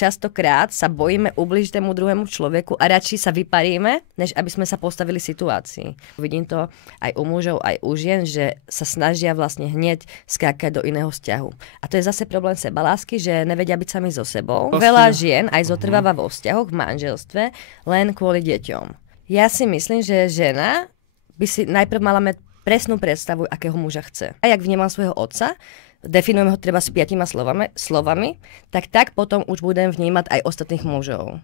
častokrát sa bojíme ubližiť tému druhému človeku a radšej sa vyparíme, než aby sme sa postavili situácii. Vidím to aj u mužov, aj u žien, že sa snažia vlastne hneď skákať do iného vzťahu. A to je zase problém sebalásky, že nevedia byť sami so sebou. Veľa žien aj zotrváva vo vzťahoch, v manželstve, len kvôli deťom. Ja si myslím, že žena by si najprv mala mať presnú predstavu, akého muža chce. A jak vnímam svojho otca, definujeme ho treba s 5 slovami, tak potom už budem vnímať aj ostatných mužov.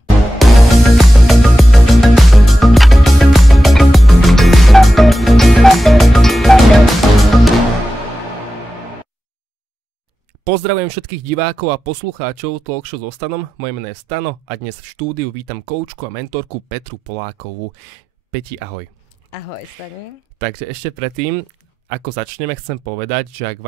Pozdravujem všetkých divákov a poslucháčov Talkshow so Stanom. Moje meno je Stano a dnes v štúdiu vítam koučku a mentorku Petru Polákovú. Peti, ahoj. Ahoj, Stani. Takže ešte predtým, ako začneme, chcem povedať, že ak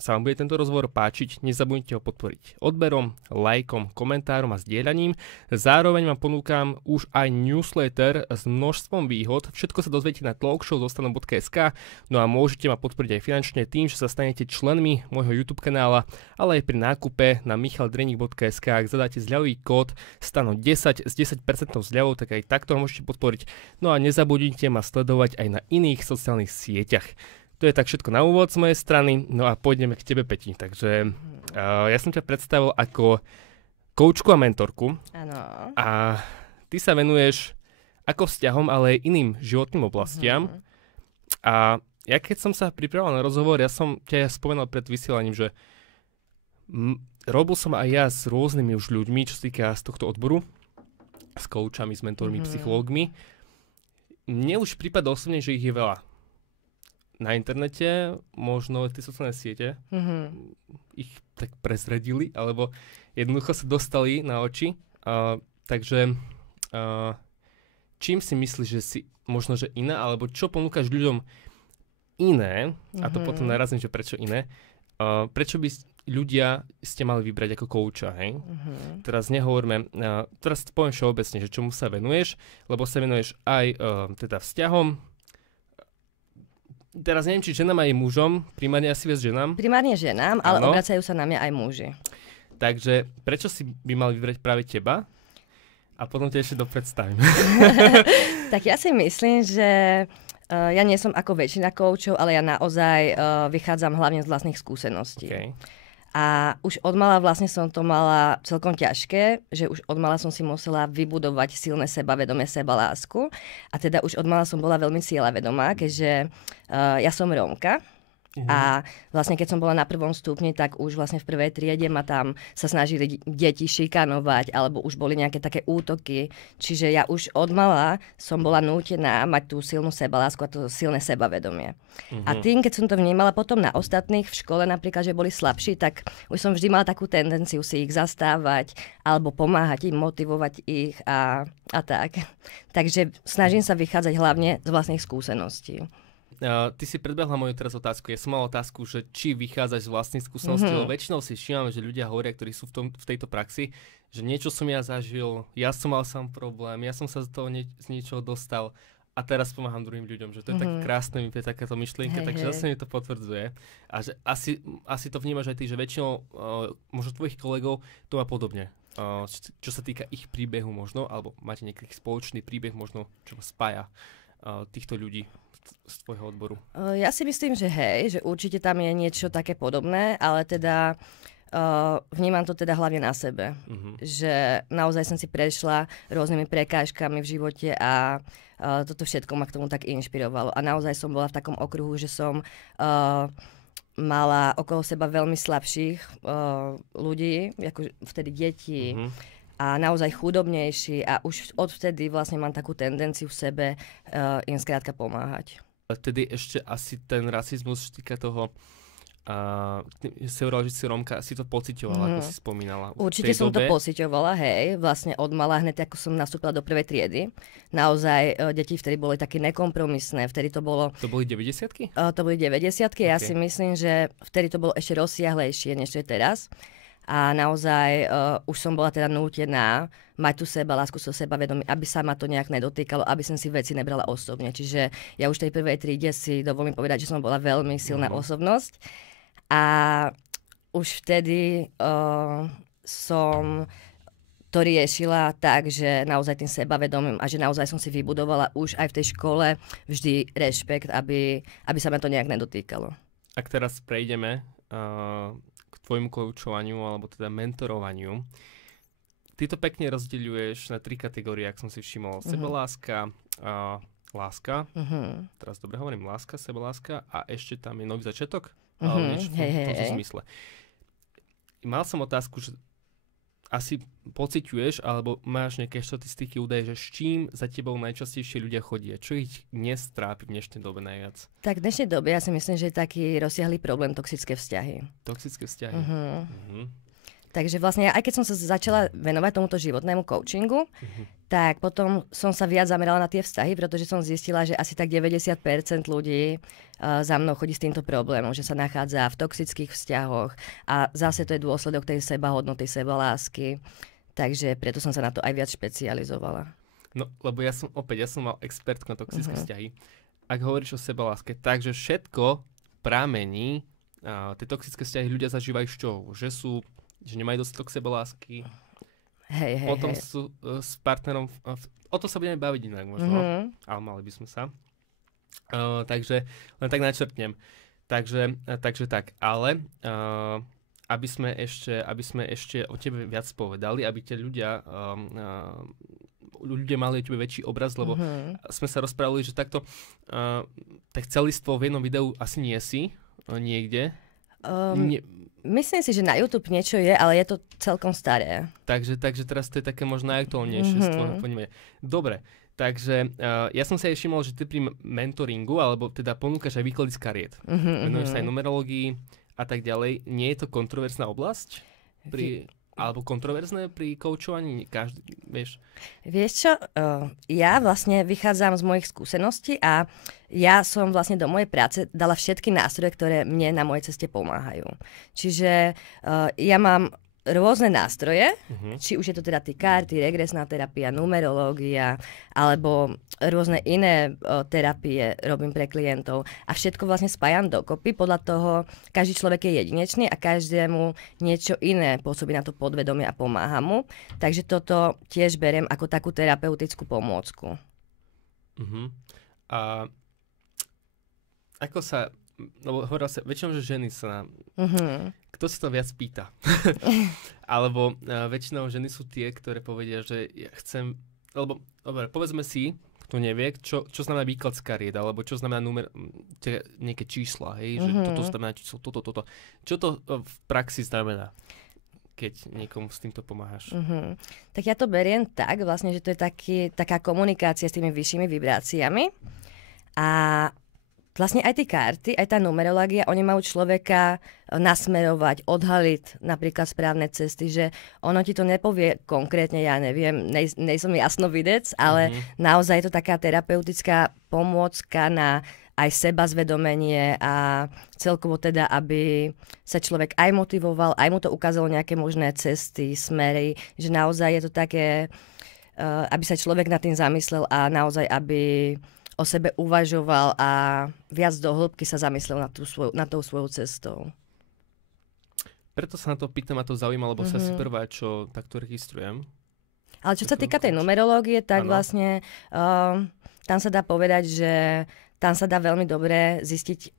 sa vám bude tento rozhovor páčiť, nezabudnite ho podporiť odberom, lajkom, komentárom a zdieľaním. Zároveň vám ponúkam už aj newsletter s množstvom výhod. Všetko sa dozviete na talkshowzostanom.sk, no a môžete ma podporiť aj finančne tým, že sa stanete členmi môjho YouTube kanála, ale aj pri nákupe na michaldrenik.sk. Ak zadáte zľavový kód STANO10 s 10% zľavou, tak aj takto ho môžete podporiť. No a nezabudnite ma sledovať aj na iných sociálnych sieťach. To je tak všetko na úvod z mojej strany, no a pôjdeme k tebe, Peti. Takže ja som ťa predstavil ako koučku a mentorku. Áno. A ty sa venuješ ako vzťahom, ale aj iným životným oblastiam. A ja keď som sa pripravoval na rozhovor, ja som ťa spomenul pred vysielaním, že robil som aj ja s rôznymi už ľuďmi, čo sa týka z tohto odboru, s koučami, s mentormi, psychológmi. Mne už prípada osobne, že ich je veľa. Na internete, možno tie sociálne siete ich tak prezradili, alebo jednoducho sa dostali na oči. Takže čím si myslíš, že si možno, že iná, alebo čo ponúkaš ľuďom iné, a to potom narazím, že prečo iné, prečo by ľudia ste mali vybrať ako kouča, hej? Teraz nehovoríme, teraz poviem všeobecne, že čomu sa venuješ, lebo sa venuješ aj teda vzťahom. Teraz neviem, či ženám aj mužom, primárne asi viac ženám. Primárne ženám, ale obracajú sa na mňa aj muži. Takže prečo si by mal vybrať práve teba? A potom ťa ešte dopredstavím. Tak ja si myslím, že ja nie som ako väčšina koučov, ale ja naozaj vychádzam hlavne z vlastných skúseností. Okay. A už od mala vlastne som to mala celkom ťažké, že už od mala som si musela vybudovať silné sebavedomie, sebalásku. A teda už od mala som bola veľmi cieľavedomá, keďže ja som Rómka. A vlastne keď som bola na 1. stupni, tak už vlastne v 1. triede ma tam sa snažili deti šikanovať, alebo už boli nejaké také útoky. Čiže ja už od mala som bola nútená mať tú silnú sebalásku a to silné sebavedomie. A tým, keď som to vnímala potom na ostatných v škole napríklad, že boli slabší, tak už som vždy mala takú tendenciu si ich zastávať alebo pomáhať im, motivovať ich a tak. Takže snažím sa vychádzať hlavne z vlastných skúseností. Ty si predbehla moju teraz otázku. Ja som mal otázku, že či vychádzaš z vlastných skúseností, lebo väčšinou si všímam, že ľudia hovoria, ktorí sú v tejto praxi, že niečo som ja zažil, ja som mal sám problém, ja som sa z toho z niečoho dostal a teraz pomáham druhým ľuďom, že to je tak krásne, mi je takáto myšlienka, takže zase mi to potvrdzuje. A že asi to vnímaš aj ty, že väčšinou možno tvojich kolegov to má podobne. Čo sa týka ich príbehu možno, alebo máte nejaký spoločný príbeh možno, čo spája týchto ľudí z tvojho odboru? Ja si myslím, že hej, že určite tam je niečo také podobné, ale teda vnímam to teda hlavne na sebe. Že naozaj som si prešla rôznymi prekážkami v živote a toto všetko ma k tomu tak inšpirovalo. A naozaj som bola v takom okruhu, že som mala okolo seba veľmi slabších ľudí, ako vtedy deti, a naozaj chudobnejší a už odvtedy vlastne mám takú tendenciu v sebe im skrátka pomáhať. Vtedy ešte asi ten rasizmus, čo týka toho, si hovorila, že si Rómka, si to pociťovala, ako si spomínala. Určite som to pociťovala, hej, vlastne od mala, hneď ako som nastúpila do 1. triedy. Naozaj deti vtedy boli také nekompromisné, vtedy to bolo... To boli 90-ky? To boli 90-ky, ja si myslím, že vtedy to bolo ešte rozsiahlejšie, než to je teraz. A naozaj už som bola teda nútená mať tú sebalásku, sebavedomie, aby sa ma to nejak nedotýkalo, aby som si veci nebrala osobne. Čiže ja už v tej 1. triede si dovolím povedať, že som bola veľmi silná osobnosť. A už vtedy som to riešila tak, že naozaj tým sebavedomím a že naozaj som si vybudovala už aj v tej škole vždy rešpekt, aby sa ma to nejak nedotýkalo. Ak teraz prejdeme k tvojmu koučovaniu alebo teda mentorovaniu, ty to pekne rozdeľuješ na 3 kategórie, ak som si všimol. Sebaláska, láska, teraz dobre hovorím, láska, sebaláska a ešte tam je nový začiatok? Ale niečo v tomto zmysle. Mal som otázku, že asi pociťuješ, alebo máš nejaké štatistiky, údaje, že s čím za tebou najčastejšie ľudia chodia? Čo ich dnes trápi v dnešnej dobe najviac? Tak v dnešnej dobe ja si myslím, že je taký rozsiahlý problém toxické vzťahy. Toxické vzťahy. Takže vlastne aj keď som sa začala venovať tomuto životnému coachingu, tak potom som sa viac zamerala na tie vzťahy, pretože som zistila, že asi tak 90% ľudí za mnou chodí s týmto problémom, že sa nachádza v toxických vzťahoch a zase to je dôsledok tej sebahodnoty, sebalásky. Takže preto som sa na to aj viac špecializovala. No, lebo ja som mal expertku na toxické vzťahy. Ak hovoríš o sebaláske, takže všetko pramení, tie toxické vzťahy ľudia zažívajú z čoho? Že nemajú dostatok sebalásky. Potom sú s partnerom, o to sa budeme baviť inak možno, ale mali by sme sa. Takže len tak načrtnem. Takže tak, ale aby sme ešte o tebe viac povedali, aby tie ľudia mali o tebe väčší obraz, lebo sme sa rozprávali, že takto tak celistvo v jednom videu asi nie si niekde. Myslím si, že na YouTube niečo je, ale je to celkom staré. Takže teraz to je také možno aktuálnejšie z tvojho ponímania. Dobre, takže ja som sa aj všimol, že ty pri mentoringu, alebo teda ponúkaš aj výklady z kariet. Venuješ sa aj numerológii a tak ďalej. Nie je to kontroverzná oblasť? Alebo kontroverzné pri koučovaní? Vieš? Vieš čo? Ja vlastne vychádzam z mojich skúseností a ja som vlastne do mojej práce dala všetky nástroje, ktoré mne na mojej ceste pomáhajú. Čiže ja mám rôzne nástroje, či už je to teda tie karty, regresná terapia, numerológia, alebo rôzne iné terapie robím pre klientov a všetko vlastne spájam dokopy. Podľa toho, každý človek je jedinečný a každému niečo iné pôsobí na to podvedomie a pomáha mu. Takže toto tiež beriem ako takú terapeutickú pomôcku. A ako sa... No, hovorila sa, väčšinou, že ženy sa kto si to viac pýta? Alebo väčšinou ženy sú tie, ktoré povedia, že ja chcem, alebo dobre, povedzme si, kto nevie, čo znamená výklad z kariet, alebo čo znamená nejaké čísla, hej, že toto znamená číslo, toto. Čo to v praxi znamená, keď niekomu s týmto pomáhaš? Tak ja to beriem tak, vlastne, že to je taká komunikácia s tými vyššími vibráciami a vlastne aj tie karty, aj tá numerológia, oni majú človeka nasmerovať, odhaliť napríklad správne cesty, že ono ti to nepovie konkrétne, ja neviem, nejsom jasnovidec, ale naozaj je to taká terapeutická pomôcka na aj seba zvedomenie a celkovo teda, aby sa človek aj motivoval, aj mu to ukázalo nejaké možné cesty, smery, že naozaj je to také, aby sa človek nad tým zamyslel a naozaj, aby o sebe uvažoval a viac do hĺbky sa zamyslel nad tou svojou cestou. Preto sa na to pýtam a to zaujíma, lebo sa si prvá, čo takto registrujem. Ale čo sa týka tej numerológie, tak vlastne tam sa dá povedať, že tam sa dá veľmi dobre zistiť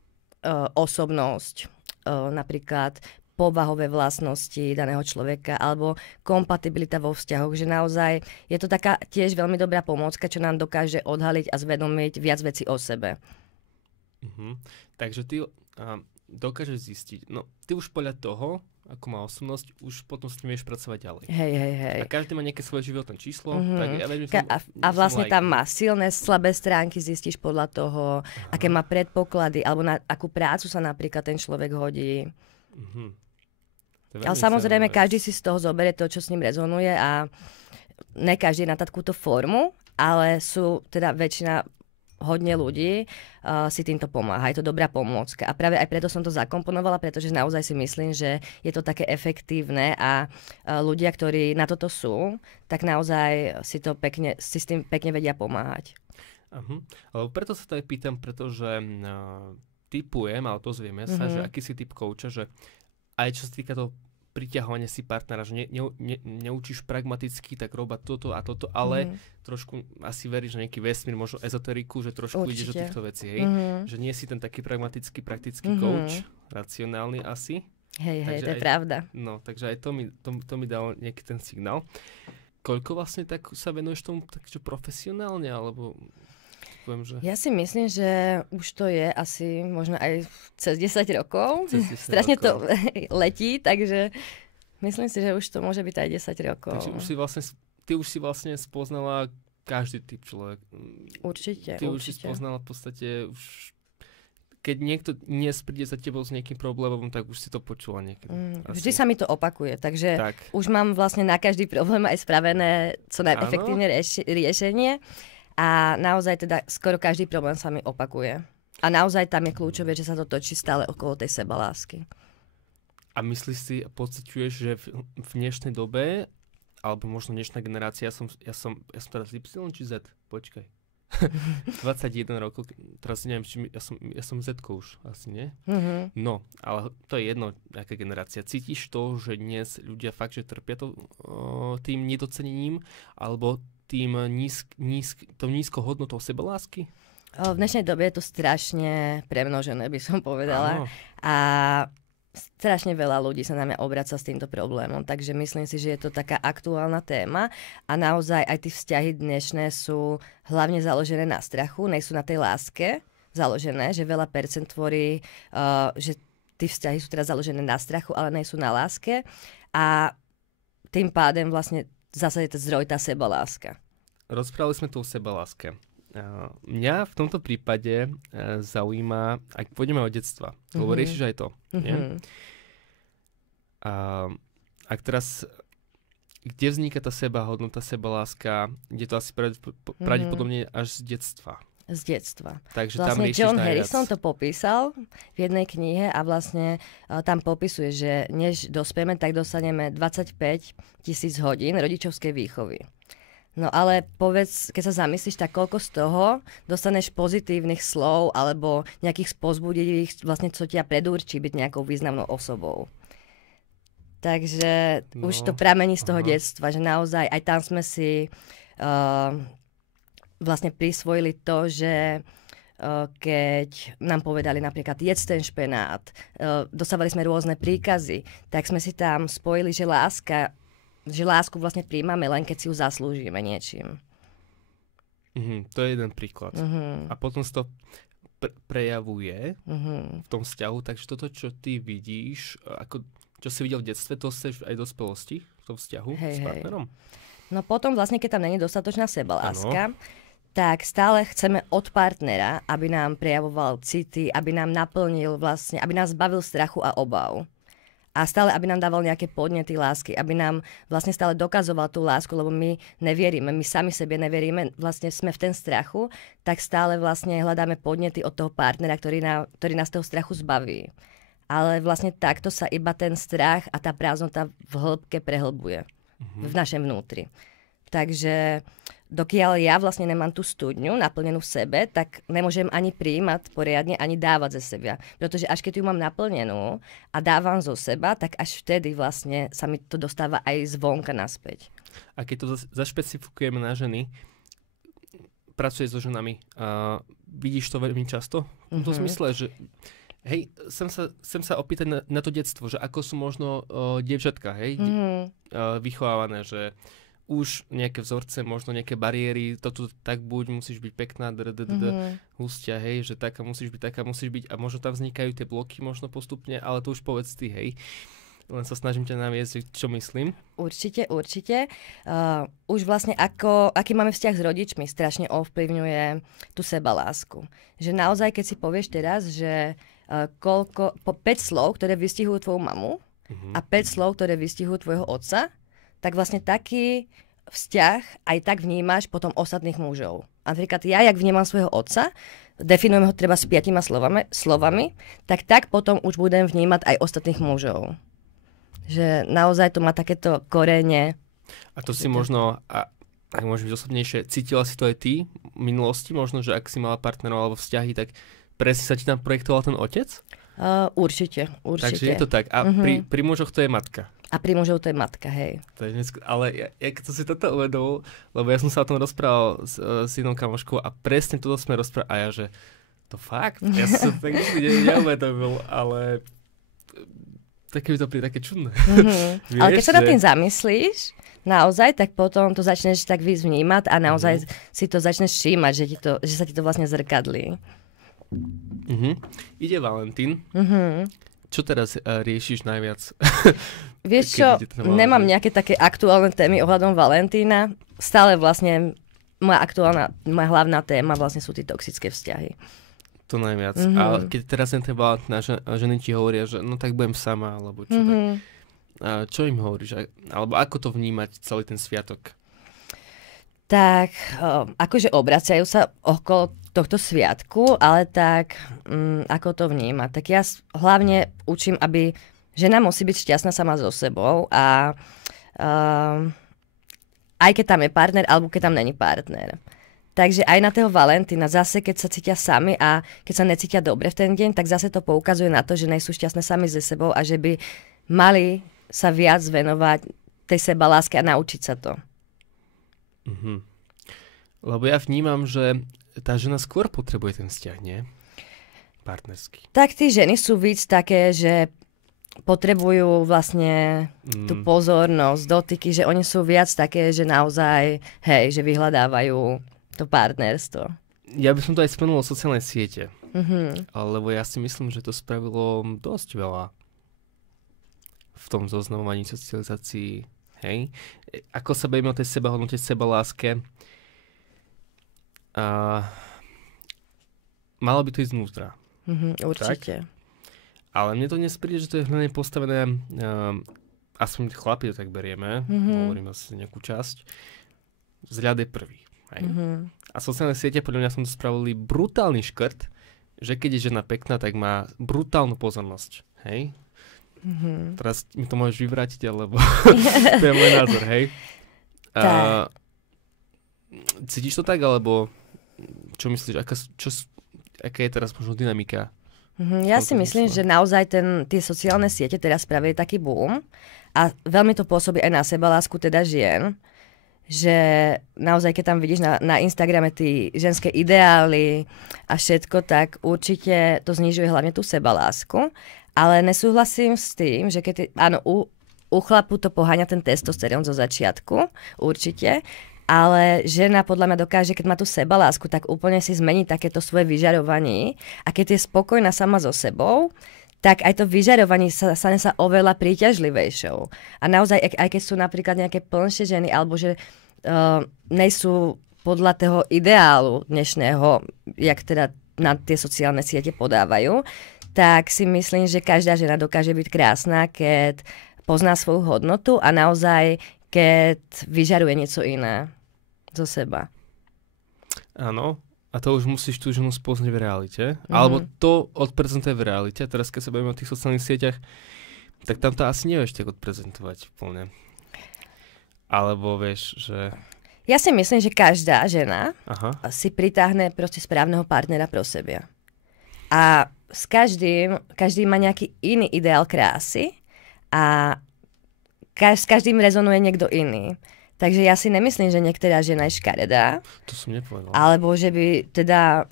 osobnosť, napríklad povahové vlastnosti daného človeka alebo kompatibilita vo vzťahoch, že naozaj je to taká tiež veľmi dobrá pomôcka, čo nám dokáže odhaliť a zvedomiť viac vecí o sebe. Takže ty dokážeš zistiť, no ty už podľa toho, ako má osobnosť, už potom s tým vieš pracovať ďalej. Hej. A každý má nejaké svoje životné číslo. Tak a vlastne tam má silné, slabé stránky, zistíš podľa toho, aké má predpoklady, alebo na akú prácu sa napríklad ten človek hodí. Ale samozrejme, každý si z toho zoberie to, čo s ním rezonuje a ne každý na takúto formu, ale sú teda väčšina hodne ľudí si týmto pomáha. Je to dobrá pomôcka. A práve aj preto som to zakomponovala, pretože naozaj si myslím, že je to také efektívne a ľudia, ktorí na toto sú, tak naozaj si s tým pekne vedia pomáhať. Lebo preto sa to aj pýtam, pretože typujem, ale dozvieme sa, že aký si typ kouča, že aj čo sa týka toho priťahovanie si partnera, že neučíš pragmaticky, tak roba toto a toto, ale trošku asi veríš na nejaký vesmír, možno ezoteriku, že trošku ideš do týchto vecí, hej? Že nie si ten taký pragmatický, praktický coach, racionálny asi. Hej, to je pravda. No, takže aj to mi dalo nejaký ten signál. Koľko vlastne tak sa venuješ tomu takže profesionálne, alebo... Že... Ja si myslím, že už to je asi možno aj cez 10 rokov. Strašne to letí, takže myslím si, že už to môže byť aj 10 rokov. Takže ty už si vlastne spoznala každý typ človek. Určite. Ty už si spoznala v podstate už... Keď niekto dnes príde za tebou s nejakým problémom, tak už si to počula niekedy. Vždy sa mi to opakuje, takže už mám vlastne na každý problém aj spravené co najefektívne riešenie. A naozaj teda skoro každý problém sa mi opakuje. A naozaj tam je kľúčové, že sa to točí stále okolo tej sebalásky. A myslíš si, pociťuješ, že v dnešnej dobe, alebo možno dnešná generácia, ja som teraz Y či Z? Počkaj. 21 rokov, teraz neviem, či ja som Z-ko už, asi nie? No, ale to je jedno, aká generácia. Cítiš to, že dnes ľudia fakt, že trpia tým nedocenením, alebo tým nízkou hodnotou sebalásky? V dnešnej dobe je to strašne premnožené, by som povedala. Áno. A strašne veľa ľudí sa na mňa obraca s týmto problémom, takže myslím si, že je to taká aktuálna téma a naozaj aj tie vzťahy dnešné sú hlavne založené na strachu, nie sú na tej láske založené, že veľa percent tvorí, že tie vzťahy sú teda založené na strachu, ale nie sú na láske a tým pádem vlastne zase je to zdroj tá sebaláska. Rozprávali sme tu o sebaláske. Mňa v tomto prípade zaujíma, ak pôjdeme od detstva, lebo riešiš aj to. Nie? Ak teraz, kde vzniká tá sebahodnota, sebaláska, kde to asi pravdepodobne až z detstva. Z detstva. Takže vlastne tam riešiš John najviac. Harrison to popísal v jednej knihe a vlastne tam popisuje, že než dospieme, tak dostaneme 25 000 hodín rodičovskej výchovy. No ale povedz, keď sa zamyslíš, tak koľko z toho dostaneš pozitívnych slov alebo nejakých spozbudivých, vlastne co ťa predurčí byť nejakou významnou osobou. Takže už to pramení z toho detstva, že naozaj aj tam sme si vlastne prisvojili to, že keď nám povedali napríklad jedz ten špenát, dostávali sme rôzne príkazy, tak sme si tam spojili, že lásku vlastne príjmame len keď si ju zaslúžime niečím. To je jeden príklad. A potom sa to prejavuje v tom vzťahu, takže toto, čo ty vidíš, čo si videl v detstve, to chceš aj v dospelosti v tom vzťahu s partnerom? No potom vlastne, keď tam není dostatočná sebaláska, tak stále chceme od partnera, aby nám prejavoval city, aby nám naplnil vlastne, aby nás zbavil strachu a obav. A stále, aby nám dával nejaké podnety lásky, aby nám vlastne stále dokazoval tú lásku, lebo my nevierime, my sami sebe neveríme, vlastne sme v ten strachu, tak stále vlastne hľadáme podnety od toho partnera, ktorý nás toho strachu zbaví. Ale vlastne takto sa iba ten strach a tá prázdnota v hĺbke prehlbuje v našom vnútri. Takže dokiaľ ja vlastne nemám tú studňu naplnenú v sebe, tak nemôžem ani prijímať poriadne, ani dávať ze seba. Pretože až keď ju mám naplnenú a dávam zo seba, tak až vtedy vlastne sa mi to dostáva aj zvonka naspäť. A keď to zašpecifikujeme na ženy, pracuješ so ženami, vidíš to veľmi často? V tom zmysle, že hej, chcem sa opýtať na to detstvo, že ako sú možno dievčatka, hej, vychovávané, že už nejaké vzorce, možno nejaké bariéry, toto tak buď, musíš byť pekná, hustia, hej, že taká musíš byť a možno tam vznikajú tie bloky možno postupne, ale to už povedz ty, hej. Len sa snažím ťa naviesť, čo myslím. Určite. Už vlastne aký máme vzťah s rodičmi, strašne ovplyvňuje tú sebalásku. Že naozaj, keď si povieš teraz, že 5 slov, ktoré vystihujú tvoju mamu a 5 slov, ktoré vystihujú tvojho otca, tak vlastne taký vzťah aj tak vnímaš potom ostatných mužov. Napríklad ja, jak vnímam svojho otca, definujem ho treba s 5 slovami, tak potom už budem vnímať aj ostatných mužov. Že naozaj to má takéto korene. A to si možno, ak môžeš byť osobnejšie, cítila si to aj ty v minulosti? Možno, že ak si mala partnerov alebo vzťahy, tak presne sa ti tam projektoval ten otec? Určite. Takže je to tak. A pri mužoch to je matka. A pri mužov to je matka, hej. To je ale ja keď som si toto uvedol, lebo ja som sa o tom rozprával s jednou kamoškou a presne toto sme rozprávali a ja, že to fakt? Ja som tak nikdy neuvedomil, ale také by to príde také čudné. Vieš, ale keď sa nad tým zamyslíš, naozaj, tak potom to začneš tak víc vnímať a naozaj si to začneš všímať, že sa ti to vlastne zrkadlí. Ide Valentín. Čo teraz riešiš najviac? Vieš čo, nemám nejaké také aktuálne témy ohľadom Valentína. Stále vlastne moja hlavná téma vlastne sú tie toxické vzťahy. To najviac. A keď teraz ten Valentín a ženy ti hovoria, že no tak budem sama, alebo čo tak. A čo im hovoríš? Alebo ako to vnímať celý ten sviatok? Tak, akože obracajú sa okolo tohto sviatku, ale tak, ako to vnímať? Tak ja hlavne učím, aby žena musí byť šťastná sama so sebou a aj keď tam je partner, alebo keď tam není partner. Takže aj na toho Valentína, zase keď sa cítia sami a keď sa necítia dobre v ten deň, tak zase to poukazuje na to, že nejsú šťastné sami so sebou a že by mali sa viac venovať tej sebaláske a naučiť sa to. Lebo ja vnímam, že tá žena skôr potrebuje ten vzťah, nie? Partnerský. Tak tí ženy sú víc také, že potrebujú vlastne tú pozornosť, dotyky, že oni sú viac také, že naozaj, hej, že vyhľadávajú to partnerstvo. Ja by som to aj spomenul o sociálnej siete. Lebo ja si myslím, že to spravilo dosť veľa v tom zoznamovaní socializácii. Hej? Ako sa bavíme o tej sebahodnote, sebaláske, malo by to ísť znútra. Určite. Tak? Ale mne to dnes príde, že to je hlavne postavené, aspoň chlapi to tak berieme, hovorím asi nejakú časť, vzhľad je prvý. Hej? A sociálne siete podľa mňa som to spravili brutálny škrt, že keď je žena pekná, tak má brutálnu pozornosť. Hej? Teraz mi to môžeš vyvrátiť, alebo to je môj názor, hej? Cítiš to tak, alebo čo myslíš, aká je teraz možno dynamika? Ja si myslím, že naozaj tie sociálne siete teraz spravili taký boom a veľmi to pôsobí aj na sebalásku teda žien, že naozaj keď tam vidíš na Instagrame tie ženské ideály a všetko, tak určite to znižuje hlavne tú sebalásku. Ale nesúhlasím s tým, že áno, u chlapu to poháňa ten testosterón zo začiatku, určite, ale žena podľa mňa dokáže, keď má tú sebalásku, tak úplne si zmení takéto svoje vyžarovanie a keď je spokojná sama so sebou, tak aj to vyžarovanie sa oveľa príťažlivejšou. A naozaj, aj keď sú napríklad nejaké plnšie ženy, alebo že nejsú podľa toho ideálu dnešného, jak teda na tie sociálne siete podávajú, tak si myslím, že každá žena dokáže byť krásna, keď pozná svoju hodnotu a naozaj, keď vyžaruje niečo iné zo seba. Áno, a to už musíš tú ženu spoznať v realite, alebo to odprezentuje v realite. A teraz, keď sa bavíme o tých sociálnych sieťach, tak tam to asi nevieš tak odprezentovať úplne. Alebo vieš, že... Ja si myslím, že každá žena si pritáhne proste správneho partnera pro seba. A každý má nejaký iný ideál krásy a s každým rezonuje niekto iný. Takže ja si nemyslím, že niektorá žena je škaredá. To som nepovedal. Alebo že by teda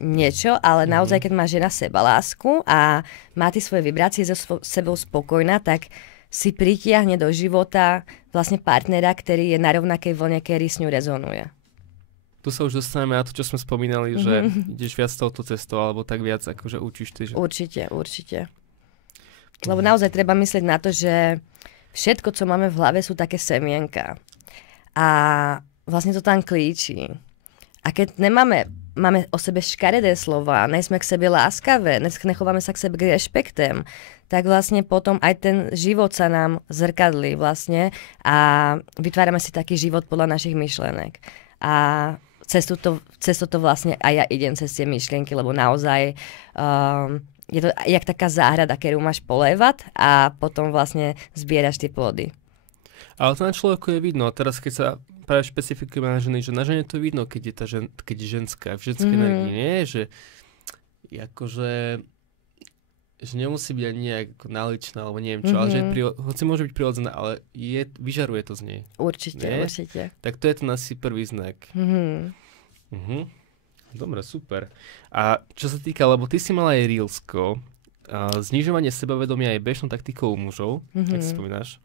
niečo, ale naozaj, keď má žena sebalásku a má tie svoje vibrácie so sebou spokojná, tak si pritiahne do života vlastne partnera, ktorý je na rovnakej vlne, ktorý s ňou rezonuje. Tu sa už dostaneme na to, čo sme spomínali, že ideš viac touto cestou, alebo tak viac, akože učíš ty. Že... Určite. Lebo naozaj treba myslieť na to, že všetko, čo máme v hlave, sú také semienka. A vlastne to tam klíči. A keď máme o sebe škaredé slova, nejsme k sebe láskavé, nechováme sa k sebe k rešpektem, tak vlastne potom aj ten život sa nám zrkadlí vlastne a vytvárame si taký život podľa našich myšlenek. A cez to vlastne aj ja idem cez tie myšlienky, lebo naozaj je to jak taká záhrada, ktorú máš polévať a potom vlastne zbieraš tie plody. Ale to na človeku je vidno. A teraz keď sa práve špecifikujeme na ženy, že na žene to je vidno, keď je ženská. V ženskej energii nie je, že akože že nemusí byť ani nejak náličná, alebo neviem čo, ale že hoci môže byť prirodzená, ale vyžaruje to z nej. Určite, nie? určite. Tak to je ten asi prvý znak. Dobre, super. A čo sa týka, lebo ty si mala aj Reelsko, znižovanie sebavedomia je bežnou taktikou u mužov, keď si spomínaš.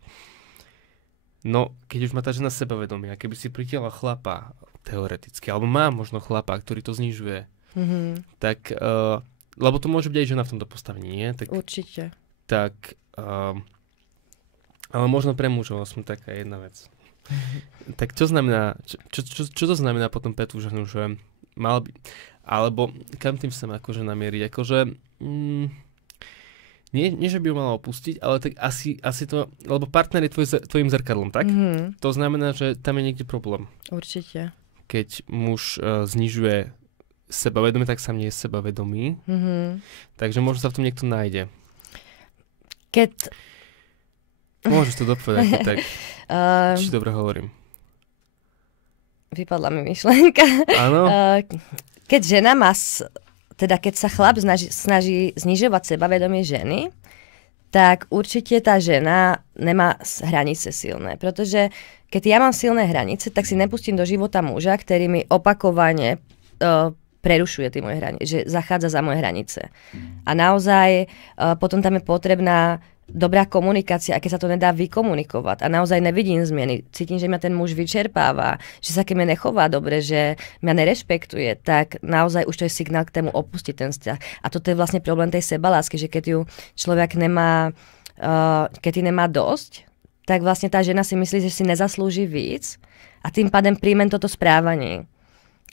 No, keď už má tá žena sebavedomia, keby si pritiahla chlapa, teoreticky, alebo má možno chlapa, ktorý to znižuje, tak... lebo to môže byť aj žena v tomto postavení, nie? Tak, určite. Tak, ale možno pre mužov aspoň taká jedna vec. Tak čo znamená, čo to znamená potom pre tú ženu, že mal by, alebo kam tým chcem akože namieriť, akože nie, že by ho mala opustiť, ale tak asi to, lebo partner je tvojim zrkadlom, tak? To znamená, že tam je niekde problém. Určite. Keď muž znižuje sebavedomie, tak sám nie je sebavedomý. Takže možno sa v tom niekto nájde. Môžeš to dopovedať, tak či dobre hovorím. Vypadla mi myšlenka. Áno. Keď žena keď sa chlap snaží znižovať sebavedomie ženy, tak určite tá žena nemá hranice silné. Pretože keď ja mám silné hranice, tak si nepustím do života muža, ktorý mi opakovane prerušuje tie moje hranice, že zachádza za moje hranice. A naozaj potom tam je potrebná dobrá komunikácia, a keď sa to nedá vykomunikovať a naozaj nevidím zmeny, cítim, že ma ten muž vyčerpáva, že sa ke mne nechová dobre, že mňa nerešpektuje, tak naozaj už to je signál k tému opustiť ten vzťah. A toto je vlastne problém tej sebalásky, že keď ju človek nemá dosť, tak vlastne tá žena si myslí, že si nezaslúži víc a tým pádem príjmem toto správanie.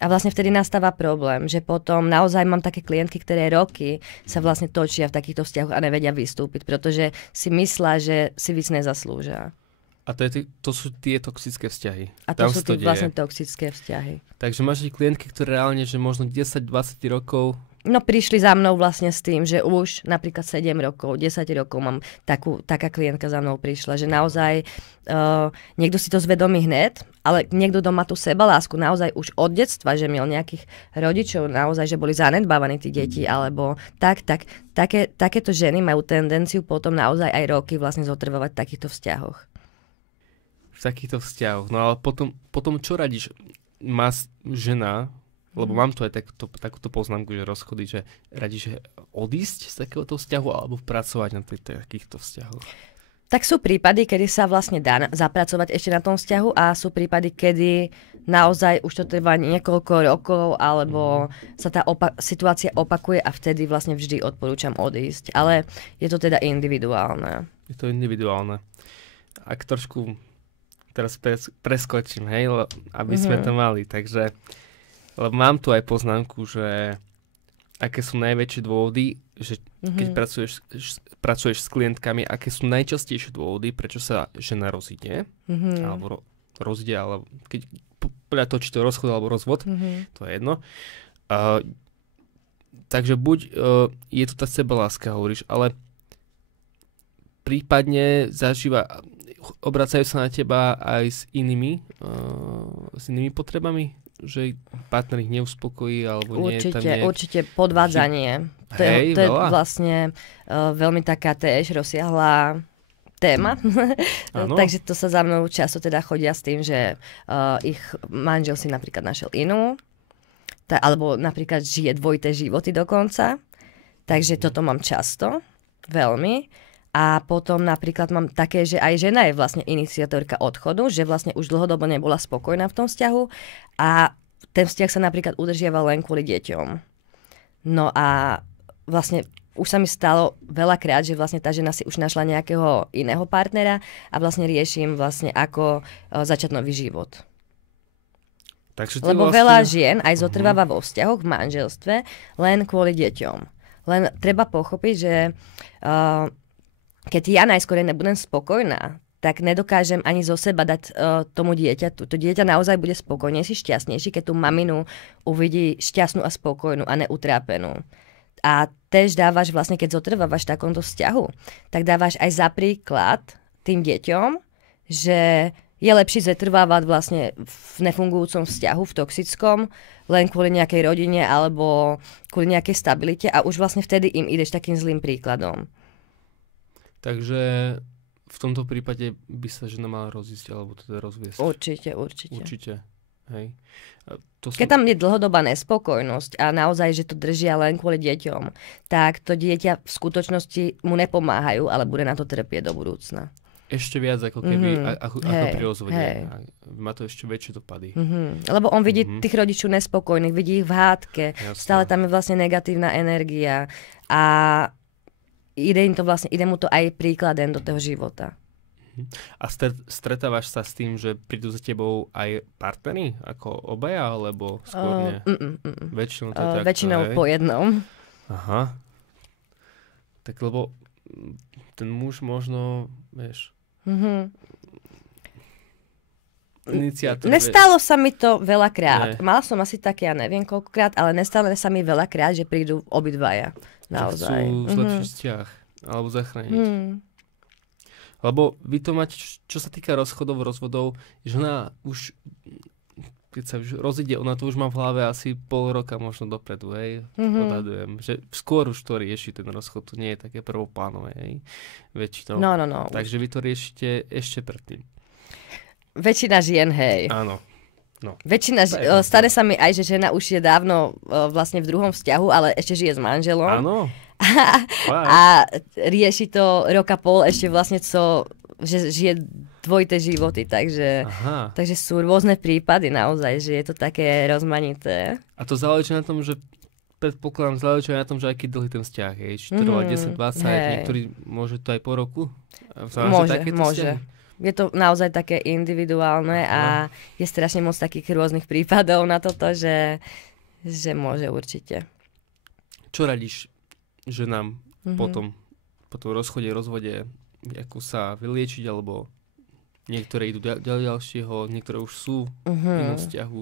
A vlastne vtedy nastáva problém, že potom naozaj mám také klientky, ktoré roky sa vlastne točia v takýchto vzťahoch a nevedia vystúpiť, pretože si myslia, že si víc nezaslúžia. A to sú tie toxické vzťahy. A to sú tie vlastne toxické vzťahy. Takže máš klientky, ktoré reálne, že možno 10-20 rokov... No prišli za mnou vlastne s tým, že už napríklad 7 rokov, 10 rokov mám taká klientka za mnou prišla, že naozaj niekto si to zvedomí hned, ale niekto doma tú sebalásku naozaj už od detstva, že miel nejakých rodičov, naozaj, že boli zanedbávaní tí deti, alebo takéto ženy majú tendenciu potom naozaj aj roky vlastne zotrvávať v takýchto vzťahoch. V takýchto vzťahoch. No ale potom čo radíš? Má žena... Lebo mám tu aj takúto poznámku, že rozchody, že radíš odísť z takéhoto vzťahu alebo pracovať na takýchto vzťahoch? Tak sú prípady, kedy sa vlastne dá zapracovať ešte na tom vzťahu a sú prípady, kedy naozaj už to trvá niekoľko rokov alebo sa tá situácia opakuje a vtedy vlastne vždy odporúčam odísť. Ale je to teda individuálne. Je to individuálne. Ak trošku teraz preskočím, hej, aby sme to mali, takže... Lebo mám tu aj poznámku, že aké sú najväčšie dôvody, že keď pracuješ s klientkami, aké sú najčastejšie dôvody, prečo sa žena rozíde, alebo rozíde, alebo keď podľa toho, či to je rozchod alebo rozvod, to je jedno. Takže buď je to tá sebaláska, hovoríš, ale prípadne obracajú sa na teba aj s inými potrebami? Že partner ich neuspokojí, alebo Určite podvádzanie. To je vlastne veľmi taká tiež rozsiahla téma. Takže to sa za mnou často teda chodia s tým, že ich manžel si napríklad našiel inú, alebo napríklad žije dvojité životy dokonca. Takže toto mám často, veľmi. A potom napríklad mám také, že aj žena je vlastne iniciatorka odchodu, že vlastne už dlhodobo nebola spokojná v tom vzťahu a ten vzťah sa napríklad udržiaval len kvôli deťom. No a vlastne už sa mi stalo veľakrát, že vlastne tá žena si už našla nejakého iného partnera a vlastne riešim vlastne ako začať nový život. Lebo veľa žien aj zotrváva vo vzťahoch v manželstve len kvôli deťom. Len treba pochopiť, že keď ja najskôr nebudem spokojná, tak nedokážem ani zo seba dať tomu dieťaťu. To dieťa naozaj bude spokojnejší, šťastnejší, keď tú maminu uvidí šťastnú a spokojnú a neutrápenú. A tež dávaš vlastne, keď zotrvávaš v takomto vzťahu, tak dávaš aj za príklad tým deťom, že je lepší zetrvávať vlastne v nefungujúcom vzťahu, v toxickom, len kvôli nejakej rodine alebo kvôli nejakej stabilite a už vlastne vtedy im ideš takým zlým príkladom. Takže v tomto prípade by sa žena mala rozísť alebo teda rozviesť. Určite. Hej. Keď tam je dlhodobá nespokojnosť a naozaj, že to držia len kvôli deťom, tak to dieťa v skutočnosti mu nepomáhajú, ale bude na to trpieť do budúcna. Ešte viac ako keby, ako pri rozvode. Má to ešte väčšie dopady. Lebo on vidí tých rodičov nespokojných, vidí ich v hádke, stále tam je vlastne negatívna energia a ide mu to aj príkladem do toho života. A stretávaš sa s tým, že prídu za tebou aj partneri, ako obaja, alebo skôr nie? Väčšinou to je takto, väčšinou po jednom. Aha. Tak lebo ten muž možno, vieš... Nestalo sa mi to veľakrát. Mala som asi také, ja neviem koľkokrát, ale nestalo sa mi veľakrát, že prídu obidvaja. Naozaj. Chcú zlepšiť vzťah, alebo zachrániť. Lebo vy to máte, čo sa týka rozvodov, žena už, keď sa už rozíde, ona to už má v hlave asi pol roka možno dopredu, hej, odhadujem. Že skôr už to rieši ten rozchod, to nie je také prvoplánové, hej, väčšinou. No. Takže vy to riešite ešte predtým. Väčšina žien, hej. Áno. No. Stane sa mi aj, že žena už je dávno vlastne v druhom vzťahu, ale ešte žije s manželom. Áno. A rieši to roka pol ešte vlastne že žije dvojité životy, takže sú rôzne prípady naozaj, že je to také rozmanité. A to záleží na tom, že predpokladám, záleží na tom, že aký dlhý ten vzťah je. Či trvá 10, 20, niektorí môže to aj po roku? Môže. Je to naozaj také individuálne a je strašne moc takých rôznych prípadov na toto, že môže určite. Čo radíš ženám po tom rozvode, ako sa vyliečiť, alebo niektoré idú ďalšieho, niektoré už sú v inom vzťahu.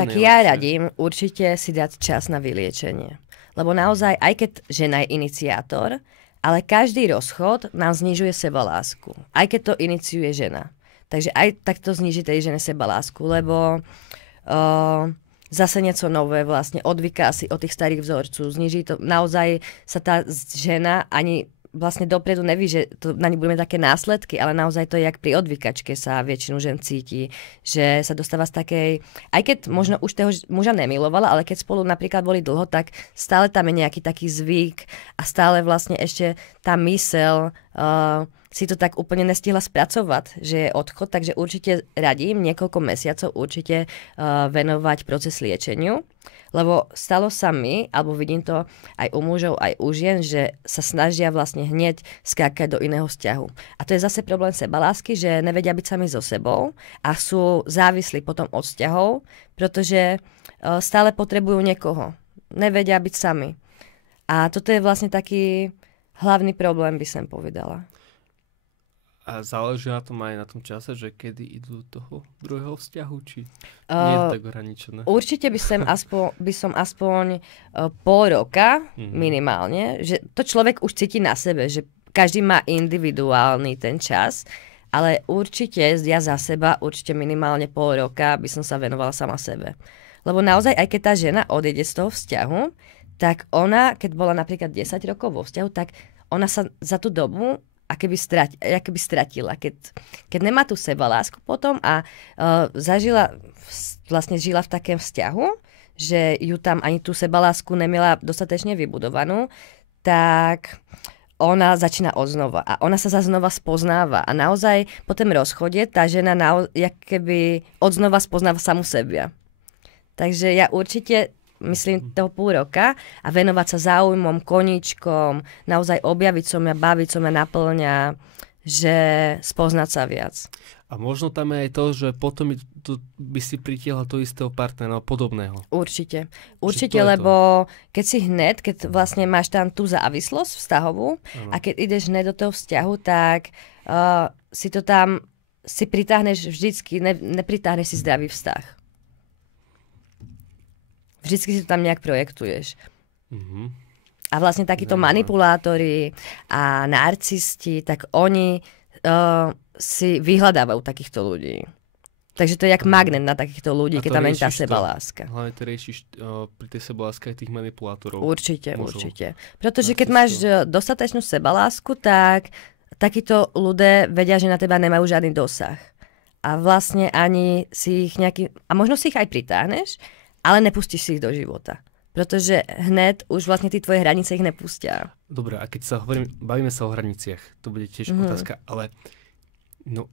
Tak ja radím určite si dať čas na vyliečenie. Lebo naozaj, aj keď žena je iniciátor, ale každý rozchod nám znižuje sebalásku. Aj keď to iniciuje žena. Takže aj tak to zniží tej žene sebalásku, lebo... zase niečo nové vlastne, odvyká si od tých starých vzorcov, zniží to, naozaj sa tá žena ani vlastne dopredu neví, že to na ní budeme také následky, ale naozaj to je jak pri odvykačke sa väčšinu žen cíti, že sa dostáva z takej, aj keď možno už toho muža nemilovala, ale keď spolu napríklad boli dlho, tak stále tam je nejaký taký zvyk a stále vlastne ešte tá myseľ si to tak úplne nestihla spracovať, že je odchod, takže určite radím niekoľko mesiacov určite venovať proces liečeniu, lebo stalo sa mi, alebo vidím to aj u mužov, aj u žien, že sa snažia vlastne hneď skákať do iného vzťahu. A to je zase problém sebalásky, že nevedia byť sami so sebou a sú závislí potom od vzťahov, pretože stále potrebujú niekoho. Nevedia byť sami. A toto je vlastne taký hlavný problém, by som povedala. A záleží na tom aj na tom čase, že kedy idú do toho druhého vzťahu, či nie je to tak ohraničené? Určite by som aspoň pol roka minimálne, že to človek už cíti na sebe, že každý má individuálny ten čas, ale určite ja za seba, určite minimálne pol roka by som sa venovala sama sebe. Lebo naozaj, aj keď tá žena odejde z toho vzťahu, tak ona, keď bola napríklad 10 rokov vo vzťahu, tak ona sa za tú dobu akoby stratila. Keď nemá tú sebalásku potom a žila v takém vzťahu, že ju tam ani tú sebalásku nemala dostatečne vybudovanú, tak ona začína odznova. A ona sa znova spoznáva. A naozaj po tom rozchode tá žena odznova spoznáva samu sebe. Takže ja určite myslím toho pol roka a venovať sa záujmom, koníčkom, naozaj objaviť sa mňa, baviť sa mňa, naplňa, že spoznať sa viac. A možno tam je aj to, že potom by si pritiahla toho istého partnera, podobného. Určite, lebo keď vlastne máš tam tú závislosť vzťahovú a keď ideš hneď do toho vzťahu, tak si pritáhneš vždycky, nepritáhneš si zdravý vzťah. Vždycky si to tam nejak projektuješ. A vlastne takíto manipulátori a narcisti, tak oni si vyhľadávajú takýchto ľudí. Takže to je jak magnet na takýchto ľudí, keď tam je tá sebaláska. Hlavne to riešiš pri tej sebaláske aj tých manipulátorov. Určite. Pretože keď máš dostatočnú sebalásku, tak takíto ľudia vedia, že na teba nemajú žiadny dosah. A vlastne ani si ich nejaký... A možno si ich aj pritáhneš, ale nepustíš si ich do života. Pretože hned už vlastne tí tvoje hranice ich nepustia. Dobre, a keď bavíme sa o hraniciach, to bude tiež otázka, ale no,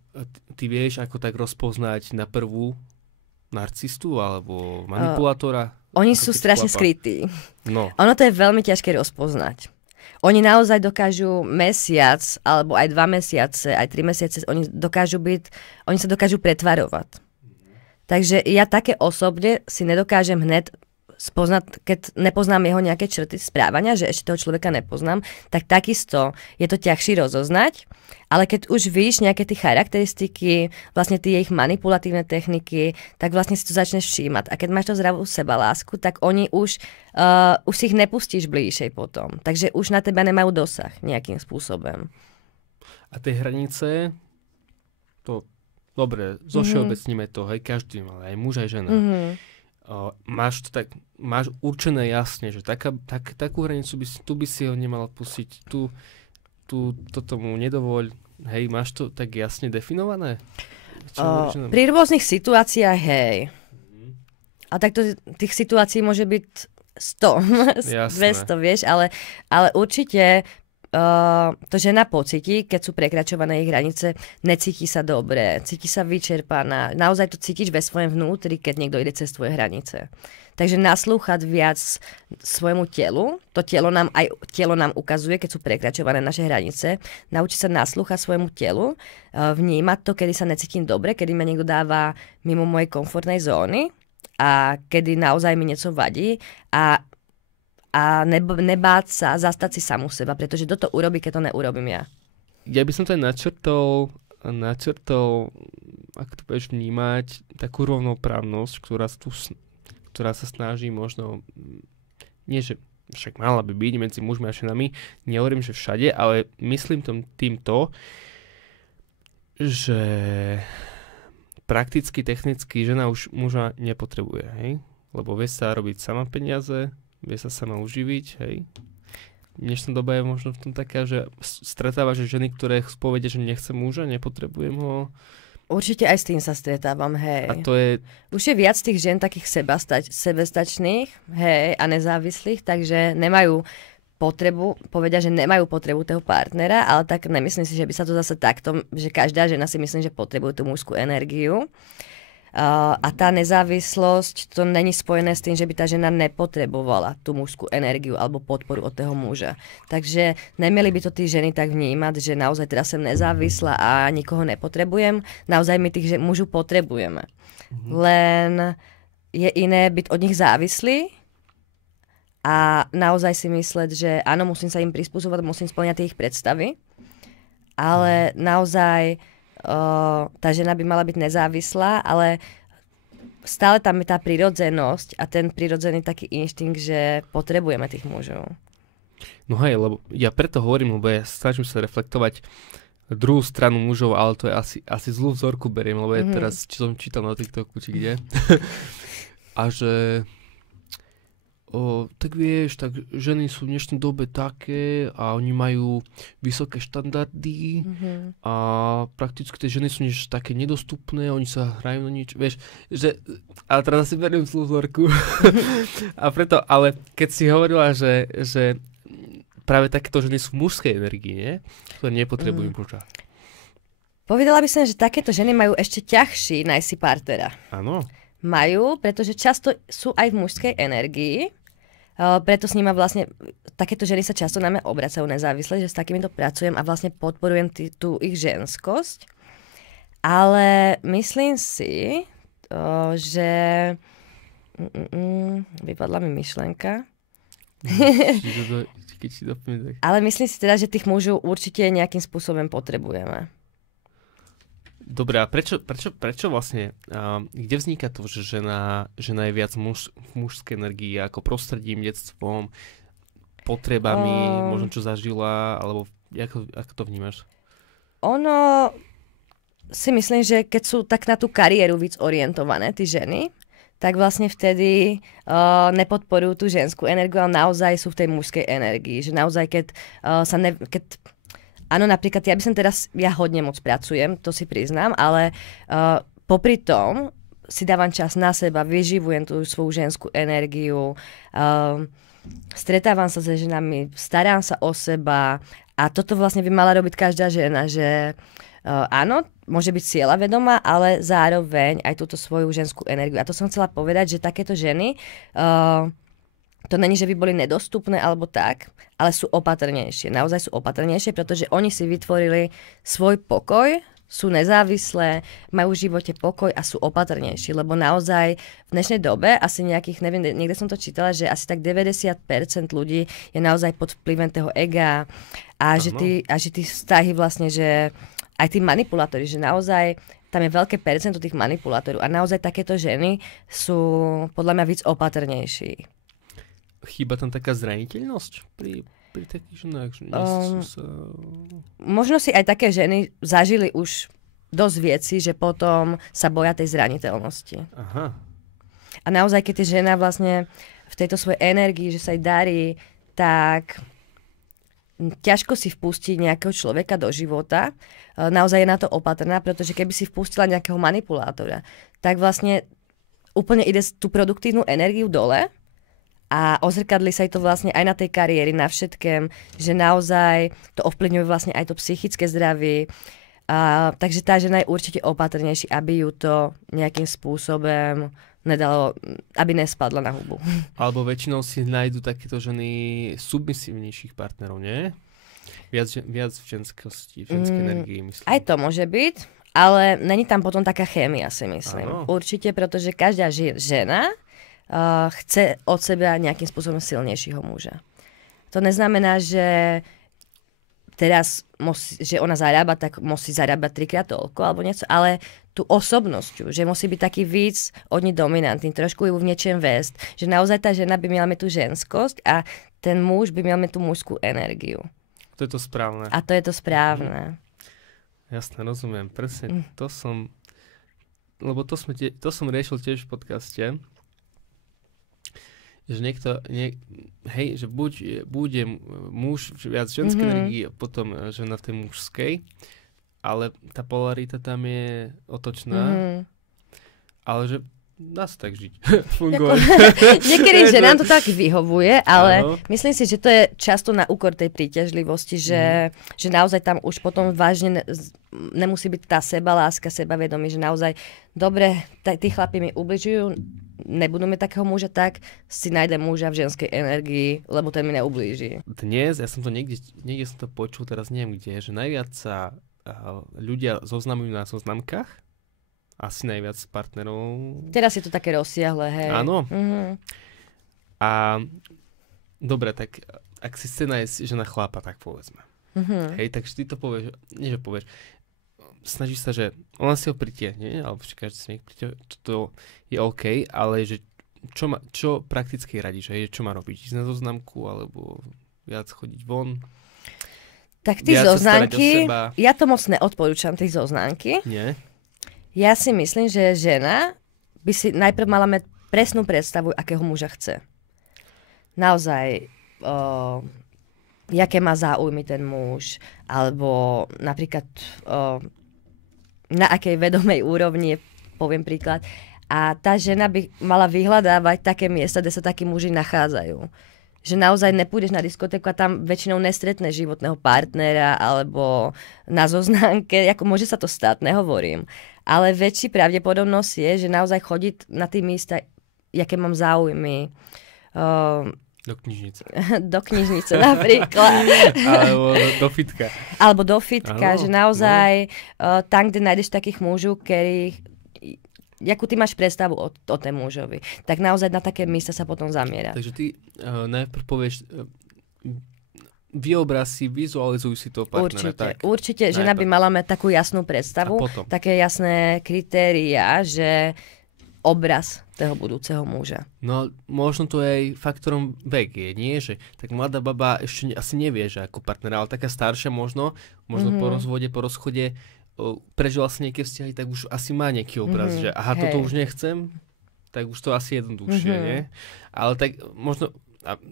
ty vieš, ako tak rozpoznať na prvú narcistu alebo manipulátora? Oni sú strašne skrytí. No. Ono to je veľmi ťažké rozpoznať. Oni naozaj dokážu mesiac, alebo aj 2 mesiace, aj 3 mesiace, oni sa dokážu pretvarovať. Takže ja také osobne si nedokážem hned spoznať, keď nepoznám jeho nejaké črty správania, že ešte toho človeka nepoznám, tak takisto je to ťažšie rozoznať, ale keď už víš nejaké tie charakteristiky, vlastne tie ich manipulatívne techniky, tak vlastne si to začneš všímať. A keď máš to zdravú sebalásku, tak oni už si ich nepustíš bližšej potom. Takže už na teba nemajú dosah nejakým spôsobom. A tie hranice, to dobre, zovšeobecníme to, hej, každý mal, aj muž, aj žena. Máš určené jasne, že takú hranicu by si ho nemal pustiť, toto mu nedovoľ. Hej, máš to tak jasne definované? Pri rôznych situáciách, hej. A takto tých situácií môže byť 100, 200, vieš, ale určite to žena pocíti, keď sú prekračované ich hranice, necíti sa dobre, cíti sa vyčerpaná. Naozaj to cítiš ve svojom vnútri, keď niekto ide cez tvoje hranice. Takže naslúchať viac svojmu telu, to telo nám ukazuje, keď sú prekračované naše hranice, naučiť sa naslúchať svojmu telu, vnímať to, kedy sa necítim dobre, kedy ma niekto dáva mimo mojej komfortnej zóny a kedy naozaj mi niečo vadí a nebáť sa zastať si samú seba, pretože toto urobí, keď to neurobím ja. Ja by som to aj načrtol, ako to budeš vnímať, takú rovnoprávnosť, ktorá sa snaží možno, nie že však mala by byť medzi mužmi a ženami, nehovorím, že všade, ale myslím týmto, že prakticky, technicky žena už muža nepotrebuje, hej? Lebo vie sa robiť sama peniaze, vie sa sama uživiť, hej. Dnešná doba je možno v tom taká, že stretáva, že ženy, ktoré povedia, že nechce muža, nepotrebujem ho. Určite aj s tým sa stretávam, hej. A to je... Už je viac tých žien takých sebestačných, hej, a nezávislých, takže nemajú potrebu, povedia, že nemajú potrebu toho partnera, ale tak nemyslím si, že by sa to zase takto, že každá žena si myslím, že potrebuje tú mužskú energiu. A tá nezávislosť, to není spojené s tým, že by tá žena nepotrebovala tú mužskú energiu alebo podporu od toho muža. Takže nemeli by to tí ženy tak vnímať, že naozaj teraz som nezávislá a nikoho nepotrebujem. Naozaj my tých mužov potrebujeme. Len je iné byť od nich závislý a naozaj si mysleť, že áno, musím sa im prispôsobovať, musím spĺňať ich predstavy, ale naozaj tá žena by mala byť nezávislá, ale stále tam je tá prirodzenosť a ten prirodzený taký inštinkt, že potrebujeme tých mužov. No hej, lebo ja preto hovorím, lebo ja snažím sa reflektovať druhú stranu mužov, ale to je asi zlú vzorku beriem, lebo ja teraz, čo som čítal na TikToku, či kde. A že tak vieš, tak ženy sú v dnešnej dobe také a oni majú vysoké štandardy a prakticky tie ženy sú niečo také nedostupné, oni sa hrajú na niečo, vieš, že, ale teraz asi beriem zlú vzorku. A preto, ale keď si hovorila, že práve takéto ženy sú v mužskej energii, nie? Ktoré nepotrebujú muža. Povedala by som, že takéto ženy majú ešte ťažší nájsť si partnera. Áno. Majú, pretože často sú aj v mužskej energii. Preto s nima vlastne, takéto ženy sa často na mňa obracajú nezávisle, že s takýmito pracujem a vlastne podporujem tú ich ženskosť. Ale myslím si, že vypadla mi myšlenka. Ale myslím si teda, že tých mužov určite nejakým spôsobom potrebujeme. Dobre, a prečo vlastne, kde vzniká to, že žena je viac mužskej energii, ako prostredím, detstvom, potrebami, možno čo zažila, alebo ako to vnímaš? Ono, si myslím, že keď sú tak na tú kariéru víc orientované tí ženy, tak vlastne vtedy nepodporujú tú ženskú energiu, ale naozaj sú v tej mužskej energii. Že naozaj, áno, napríklad ja hodne moc pracujem, to si priznám, ale popri tom si dávam čas na seba, vyživujem tú svoju ženskú energiu, stretávam sa s ženami, starám sa o seba a toto vlastne by mala robiť každá žena, že áno, môže byť cieľavedomá, ale zároveň aj túto svoju ženskú energiu. A to som chcela povedať, že takéto ženy, to není, že by boli nedostupné alebo tak, ale sú opatrnejšie. Naozaj sú opatrnejšie, pretože oni si vytvorili svoj pokoj, sú nezávislé, majú v živote pokoj a sú opatrnejší, lebo naozaj v dnešnej dobe asi nejakých, neviem, niekde som to čítala, že asi tak 90% ľudí je naozaj pod vplyvom toho ega a že tí vztahy vlastne, že aj tí manipulátori, že naozaj tam je veľké percento tých manipulátorov a naozaj takéto ženy sú podľa mňa víc opatrnejší. Chýba tam taká zraniteľnosť pri takých ženách? Možno si aj také ženy zažili už dosť veci, že potom sa boja tej zraniteľnosti. Aha. A naozaj, keď je žena vlastne v tejto svojej energii, že sa jej darí, tak ťažko si vpustiť nejakého človeka do života. Naozaj je na to opatrná, pretože keby si vpustila nejakého manipulátora, tak vlastne úplne ide tú produktívnu energiu dole a ozrkadli sa to vlastne aj na tej kariéry, na všetkém, že naozaj to ovplyvňuje vlastne aj to psychické zdravie. Takže tá žena je určite opatrnejší, aby ju to nejakým spôsobom nedalo, aby nespadla na hubu. Alebo väčšinou si nájdu takéto ženy submisívnejších partnerov, nie? Viac ženskosti, ženskej energii, myslím. Aj to môže byť, ale není tam potom taká chémia, si myslím. Áno. Určite, pretože každá žena chce od seba nejakým spôsobom silnejšieho muža. To neznamená, že teraz, že ona zarába, tak musí zarábať 3-krát toľko, alebo niečo, ale tú osobnosťu, že musí byť taký víc od nej dominantný, trošku ju v niečom vést, že naozaj tá žena by mala mať tú ženskosť a ten muž by mal mať tú mužskú energiu. To je to správne. A to je to správne. Jasné, rozumiem. Presne, to som... Lebo to som riešil tiež v podcaste, že že buď je muž viac ženskej energii a potom žena v tej mužskej, ale tá polarita tam je otočná, ale že dá sa tak žiť. Fungovať. Niekedy ženám to tak vyhovuje, ale myslím si, že to je často na úkor tej príťažlivosti, že naozaj tam už potom vážne nemusí byť tá sebaláska, sebavedomie, že naozaj dobre, tí chlapi mi ubližujú, nebudú mi takého muža, tak si nájdem muža v ženskej energii, lebo ten mi neublíži. Dnes, ja som to niekde som to počul, teraz neviem kde, že najviac sa ľudia zoznamujú na zoznamkách, asi najviac partnerov. Teraz je to také rozsiahle, hej. Áno. A dobre, tak ak si chce nájsť žena chlapa, tak povedzme. Hej, tak ty to povieš, nie že povieš, snaží sa, že ona si ho pritiahne, alebo každý si nech pritiahne, to je OK, ale že čo prakticky radíš, hej, čo má robiť? Ísť na zoznamku, alebo viac chodiť von? Tak tí zoznamky, ja to moc neodporúčam, tí zoznamky. Nie? Ja si myslím, že žena by si najprv mala mať presnú predstavu, akého muža chce. Naozaj, jaké má záujmy ten muž, alebo napríklad na akej vedomej úrovni, poviem príklad. A tá žena by mala vyhľadávať také miesta, kde sa takí muži nachádzajú. Že naozaj nepôjdeš na diskotéku a tam väčšinou nestretneš životného partnera alebo na zoznamke, ako môže sa to stať, nehovorím. Ale väčší pravdepodobnosť je, že naozaj chodiť na tie miesta, jaké mám záujmy. Do knižnice. Do knižnice napríklad. Alebo do fitka. Alebo do fitka, že naozaj tam, kde nájdeš takých mužov, ktorých jakú ty máš predstavu o tom mužovi, tak naozaj na také miesta sa potom zamiera. Takže ty najprv povieš, vyobraz si, vizualizuj si to partnera. Určite, žena by mala mať takú jasnú predstavu, také jasné kritériá, že obraz toho budúceho muža. No možno to aj faktorom vek je, nie? Že tak mladá baba ešte asi nevie, že ako partnera, ale taká staršia možno po rozvode, po rozchode prežila si nejaké vzťahy, tak už asi má nejaký obraz, že aha, toto už nechcem, tak už to asi jednoduchšie, nie? Ale tak možno,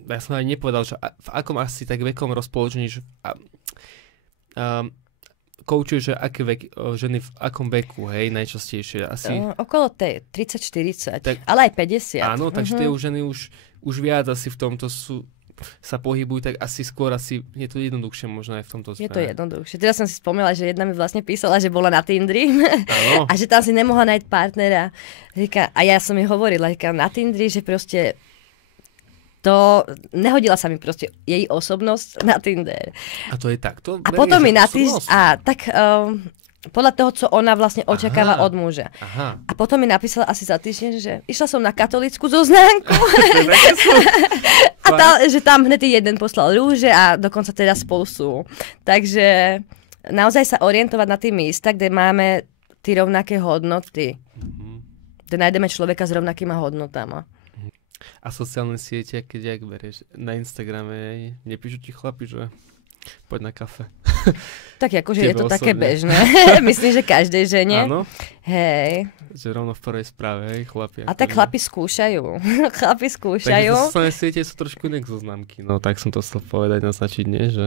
ja som aj nepovedal, že v akom asi tak vekom rozpoložení, že koučuješ, že aké ženy v akom veku, hej, najčastejšie? Asi... Okolo tej 30-40, ale aj 50. Áno, takže tie ženy už viac asi v tomto sa pohybujú, tak asi skôr je to jednoduchšie možno aj v tomto smere. Je to jednoduchšie. Teraz som si spomínala, že jedna mi vlastne písala, že bola na Tindri a že tam si nemohla nájsť partnera. A ja som jej hovorila, na Tindri, že proste to nehodila sa mi proste jej osobnosť na Tinder. A to je takto? A potom mi podľa toho, co ona vlastne očakáva od muža. Aha. A potom mi napísala asi za týždeň, že išla som na katolícku zoznamku. A že tam hneď jeden poslal rúže a dokonca teraz spolu sú. Takže naozaj sa orientovať na tie miesta, kde máme tie rovnaké hodnoty. Kde nájdeme človeka s rovnakýma hodnotama. A sociálne siete, keď berieš na Instagrame, nepíšu ti chlapi, že poď na kafe. Tak akože je to také bežné. Myslím, že každej žene. Áno. Hej. Že rovno v prvej správe, hej, chlapi. A tak chlapi skúšajú. Takže sociálne siete sú trošku inak zoznamky. No tak som to chcel povedať, naznačiť, nie? Že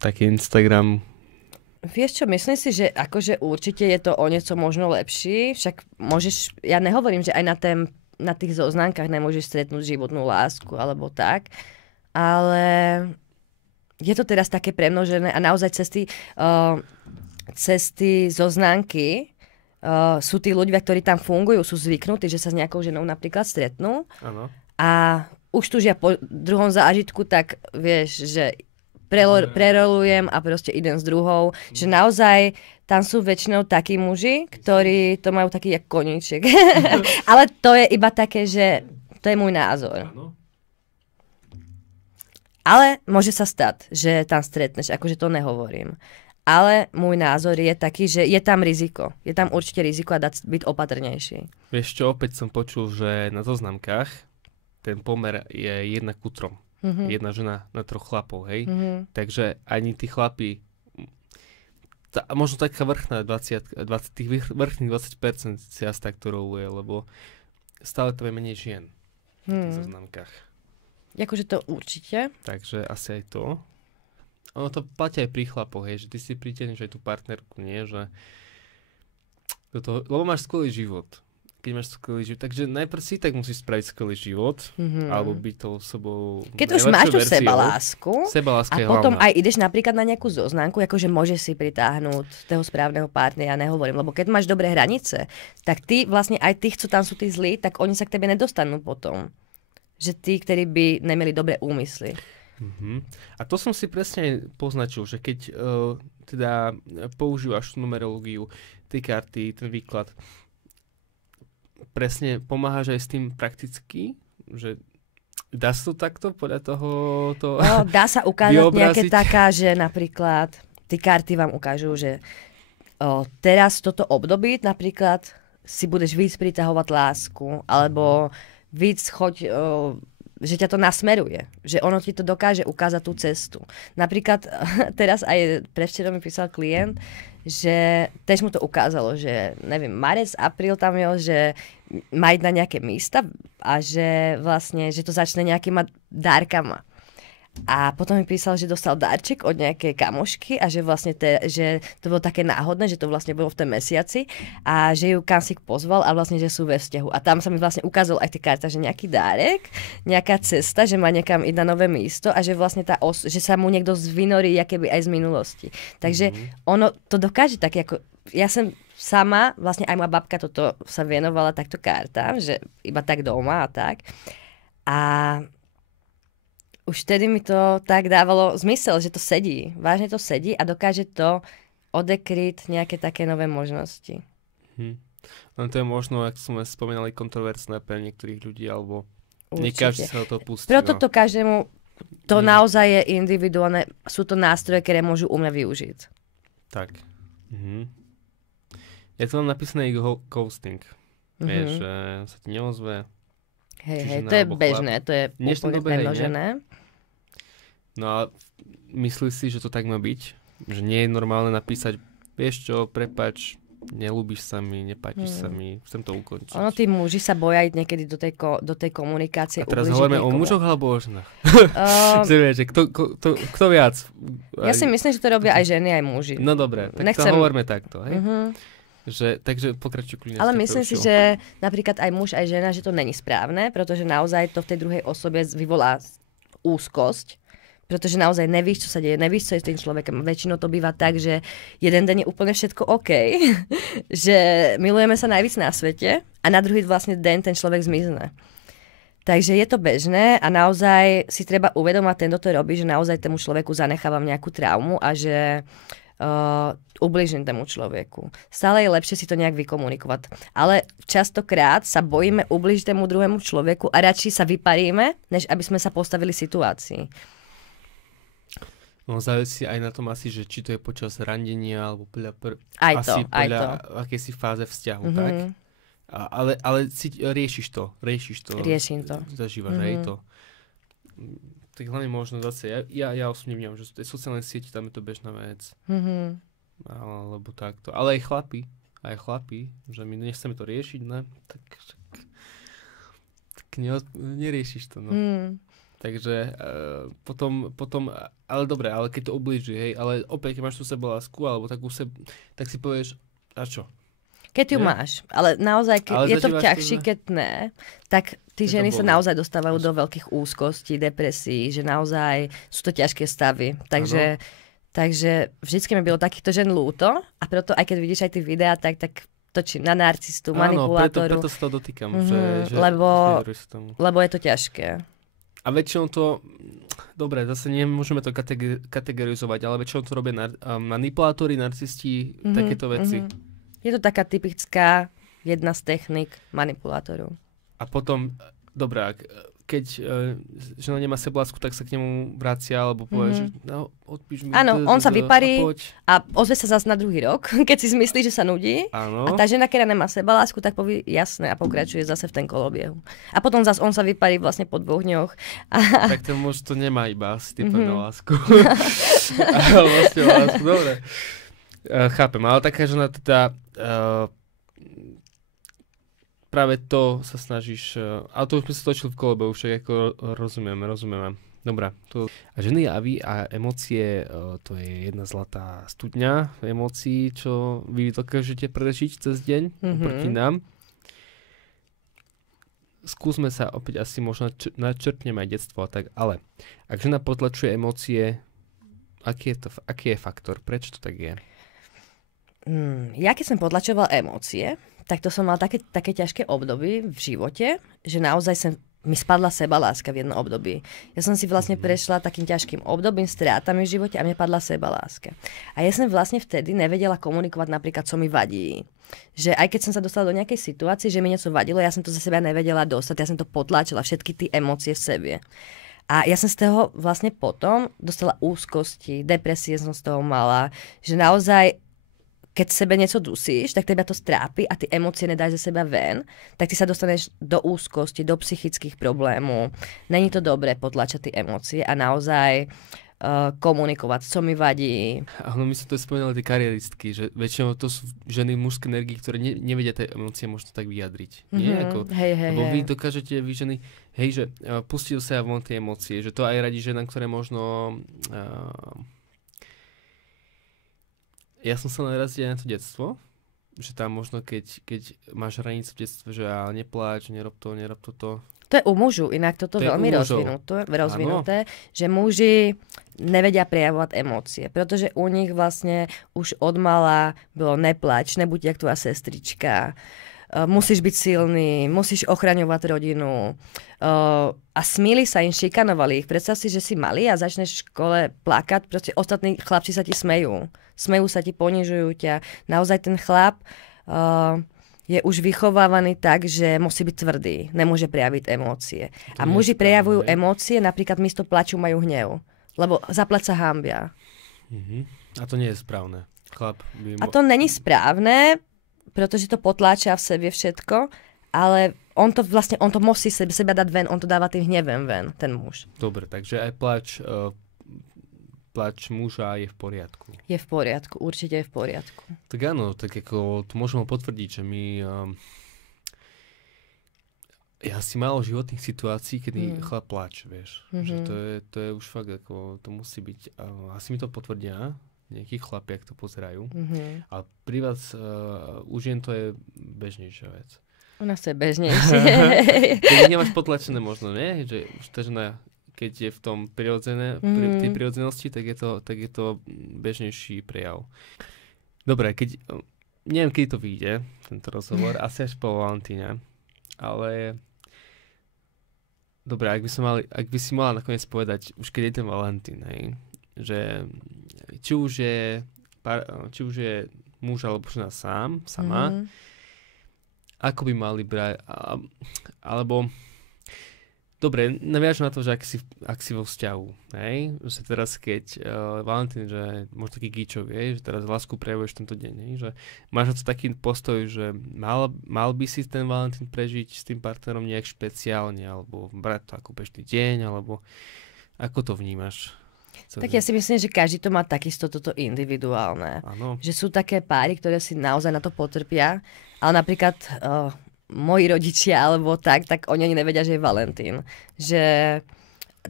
taký Instagram. Vieš čo, myslím si, že akože určite je to o niečo možno lepší. Však môžeš, ja nehovorím, že aj na tých zoznamkách nemôžeš stretnúť životnú lásku alebo tak, ale je to teraz také premnožené a naozaj cez tie zoznamky sú tí ľudia, ktorí tam fungujú, sú zvyknutí, že sa s nejakou ženou napríklad stretnú. Ano. A už tu ja po druhom zážitku, tak vieš, že prerolujem a proste idem s druhou. Že naozaj tam sú väčšinou takí muži, ktorí to majú taký jak koníček. Ale to je iba také, že to je môj názor. Ano. Ale môže sa stať, že tam stretneš, akože to nehovorím. Ale môj názor je taký, že je tam riziko. Je tam určite riziko a byť opatrnejší. Vieš čo, opäť som počul, že na zoznamkách ten pomer je 1:3. Jedna žena na 3 chlapov, hej? Takže ani tí chlapi, možno taká vrchná 20, tých vrchných 20% si asi tak to roluje, lebo stále to je menej žien na tých zoznamkách. Akože to určite. Takže asi aj to. Ono to platí aj pri chlapoch, hej, že ty si pritiahneš aj tú partnerku, nie? Že lebo máš skvelý život. Keď máš skvelý život. Takže najprv si tak musíš spraviť skvelý život, alebo byť tou osobou. Keď už máš tú sebalásku a potom hlavná. Aj ideš napríklad na nejakú zoznamku, akože môžeš si pritáhnuť toho správneho partnera, ja nehovorím. Lebo keď máš dobré hranice, tak ty vlastne aj tých, čo tam sú tí zlí, tak oni sa k tebe nedostanú potom. Že tí, ktorí by nemali dobré úmysly. A to som si presne poznačil, že keď teda používaš tú numerológiu, tie karty, ten výklad, presne pomáhaš aj s tým prakticky, že dá sa to takto podľa toho dá sa ukázať nejaké taká, že napríklad tie karty vám ukážu, že teraz toto období napríklad si budeš víc pritahovať lásku, alebo víc choď, že ťa to nasmeruje. Že ono ti to dokáže ukázať tú cestu. Napríklad teraz aj prevčera mi písal klient, že tež mu to ukázalo, že neviem, marec, apríl tam je, že má ísť na nejaké místa a že vlastne, že to začne nejakýma dárkama. A potom mi písal, že dostal darček od nejakej kamošky a že vlastne že to bolo také náhodné, že to vlastne bolo v tom mesiaci a že ju kansik pozval a vlastne, že sú ve vzťahu. A tam sa mi vlastne ukázal aj tie karta, že nejaký dárek, nejaká cesta, že má niekam ísť na nové místo a že vlastne že sa mu niekto zvynorí akéby aj z minulosti. Takže ono to dokáže tak, ako ja som sama, vlastne aj moja babka toto sa venovala takto kartám, že iba tak doma a tak. A už vtedy mi to tak dávalo zmysel, že to sedí. Vážne to sedí a dokáže to odekryť nejaké také nové možnosti. Len to je možno, ako sme spomínali, kontroverzné pre niektorých ľudí, alebo nie každý sa do toho pustí. Preto to každému, to naozaj je individuálne, sú to nástroje, ktoré môžu u mňa využiť. Tak. Ja to mám napísané ghosting. Vieš, že sa ti neozve. Hej, to je bežné, to je úplne premnožené. No a myslíš si, že to tak má byť? Že nie je normálne napísať vieš čo, prepáč, nelúbiš sa mi, nepáčiš sa mi, chcem to ukončiť. Ono, tí muži sa boja ísť niekedy do tej komunikácie. A teraz hovoríme o mužoch alebo o ženách? Že kto viac? Ja si myslím, že to robia aj ženy, aj muži. No dobre, tak to hovoríme takto. Hej? Takže pokračuj kľudne. Ale myslím si, že napríklad aj muž, aj žena, že to není správne, pretože naozaj to v tej druhej osobe vyvolá úzkosť. Pretože naozaj nevíš, čo sa deje, nevíš, čo je s tým človekom. Väčšinou to býva tak, že jeden deň je úplne všetko OK, že milujeme sa najvíc na svete a na druhý vlastne deň ten človek zmizne. Takže je to bežné a naozaj si treba uvedomať, ten, kto to robí, že naozaj tomu človeku zanechávam nejakú traumu a že ubližím tomu človeku. Stále je lepšie si to nejak vykomunikovať. Ale častokrát sa bojíme ubližiť tomu druhému človeku a radšej sa vyparíme, než aby sme sa postavili situácii. No závisí aj na tom asi, že či to je počas randenia, alebo podľa akejsi fáze vzťahu, tak? Ale riešiš to. Riešim to. Zažívaš aj to. Tak hlavne možno zase, ja osobne vnímam, že tie sociálne siete, tam je to bežná vec. Alebo takto. Ale aj chlapi, že my nechceme to riešiť, ne? Tak neriešiš to, no. Takže potom, ale dobre, ale keď to ublíži, hej, ale opäť, keď máš tú sebalásku, alebo tak si povieš, a čo? Keď ju máš, ale naozaj, keď je to ťažšie, keď ne, tak tí ženy sa naozaj dostávajú do veľkých úzkostí, depresí, že naozaj sú to ťažké stavy. Takže vždycky mi bylo takýchto žen ľúto a preto aj keď vidíš aj tie videá, tak točí na narcistu, manipulátoru. Preto sa to dotýkam, lebo je to ťažké. A väčšinou to, dobre, zase nemôžeme to kategorizovať, ale väčšinou to robia manipulátori, narcisti, takéto veci. Je to taká typická jedna z technik manipulátorov. A potom, dobre, keď žena nemá sebalásku, tak sa k nemu vracia, alebo povie, že odpíš mi. Áno, on sa vyparí a ozve sa zase na druhý rok, keď si myslí, že sa nudí. Áno. A tá žena, keď nemá sebalásku, tak povie jasné a pokračuje zase v ten kolobiehu. A potom zase on sa vyparí vlastne po 2 dňoch. Tak ten muž to nemá iba asi typ na lásku. Ale vlastne lásku, dobre. Chápem, ale taká žena teda práve to sa snažíš, ale to už sme sa točili v kolebe, už však ako rozumieme. Dobrá. A ženy javy a emócie, to je jedna zlatá studňa emócií, čo vy dokážete prežiť cez deň proti nám. Skúsme sa opäť asi možno načrtneme aj detstvo a tak, ale ak žena potlačuje emócie, aký je faktor? Prečo to tak je? Ja keď som potlačoval emócie, tak to som mal také ťažké obdobie v živote, že naozaj mi spadla sebaláska v jednom období. Ja som si vlastne prešla takým ťažkým obdobím, strátami v živote a mne padla sebaláska. A ja som vlastne vtedy nevedela komunikovať napríklad, co mi vadí. Že aj keď som sa dostala do nejakej situácie, že mi niečo vadilo, ja som to za seba nevedela dostať, ja som to potláčala, všetky tie emócie v sebe. A ja som z toho vlastne potom dostala úzkosti, depresie som z toho mala, že naozaj keď sebe niečo dusíš, tak teba to strápi a ty emócie nedáš ze seba ven, tak ty sa dostaneš do úzkosti, do psychických problémov. Není to dobré potlačať tie emócie a naozaj komunikovať, co mi vadí. Áno, my sme to spomínali tie kariéristky, že väčšinou to sú ženy mužské energie, ktoré nevedia tie emócie možno tak vyjadriť. Nie? Lebo vy dokážete, vy ženy, že pustil sa von tie emócie, že to aj radí ženám, ktoré možno... Ja som sa narazil na to detstvo, že tam možno keď máš hranicu v detstve, že nepláč, nerob toto. To je u mužu, inak toto je veľmi rozvinuté, že muži nevedia prejavovať emócie, pretože u nich vlastne už od mala bylo nepláč, nebuď jak tvoja sestrička, musíš byť silný, musíš ochraňovať rodinu. A smíli sa im, šikanovali ich. Predstav si, že si malý a začneš v škole plakať, proste ostatní chlapci sa ti smejú. Smejú sa ti, ponižujú ťa. Naozaj ten chlap je už vychovávaný tak, že musí byť tvrdý, nemôže prejaviť emócie. A muži prejavujú emócie, napríklad miesto plaču majú hnev. Lebo zaplať sa hanbia. A to nie je správne. A to není správne, pretože to potláča v sebe všetko, ale on to musí seba dať ven, on to dáva tým hnevem ven, ten muž. Dobre, takže aj plač plač muža je v poriadku. Je v poriadku, určite je v poriadku. Tak áno, tak ako to môžeme potvrdiť, že my... ja si málo životných situácií, kedy chlap pláče, vieš. Že to je už fakt ako, to musí byť... asi mi to potvrdia nejakí chlapi, ak to pozerajú. Ale pri vás už jen to je bežnejšia vec. U nás to je bežnejšie. Keď nemáš potlačené možno, nie? Že už tá žena, keď je v tom tej prirodzenosti, tak je to bežnejší prejav. Dobre, neviem, kedy to vyjde, tento rozhovor, asi až po Valentíne, ale dobre, ak by si mala nakoniec povedať, už keď je ten Valentín, hej, že či už je muž alebo žena sama, ako by mali brať, alebo dobre, naviažu na to, že ak si vo vzťahu, hej, že teraz keď Valentín, že možno taký gíčov, že teraz lásku prejavuješ tento deň, hej, že máš na to taký postoj, že mal by si ten Valentín prežiť s tým partnerom nejak špeciálne, alebo brať to ako bežný deň, alebo ako to vnímaš? Tak ja si myslím, že každý to má takisto toto individuálne. Ano. Že sú také páry, ktoré si naozaj na to potrpia, ale napríklad moji rodičia alebo tak oni ani nevedia, že je Valentín. Že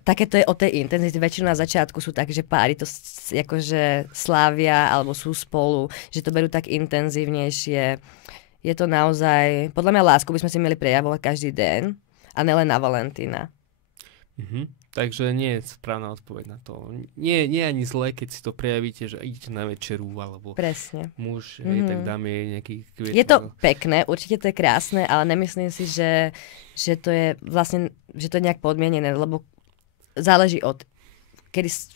také to je o tej intenzite. Väčšinou na začiatku sú tak, že páry to akože slávia alebo sú spolu, že to berú tak intenzívnejšie. Je to naozaj, podľa mňa lásku by sme si mali prejavovať každý deň a nelen na Valentína. Takže nie je správna odpoveď na to. Nie je ani zlé, keď si to prejavíte, že idete na večeru, alebo presne. Muž, tak dáme jej nejaký kviet. Je to pekné, určite to je krásne, ale nemyslím si, že to je vlastne, že to je nejak podmienené, lebo záleží od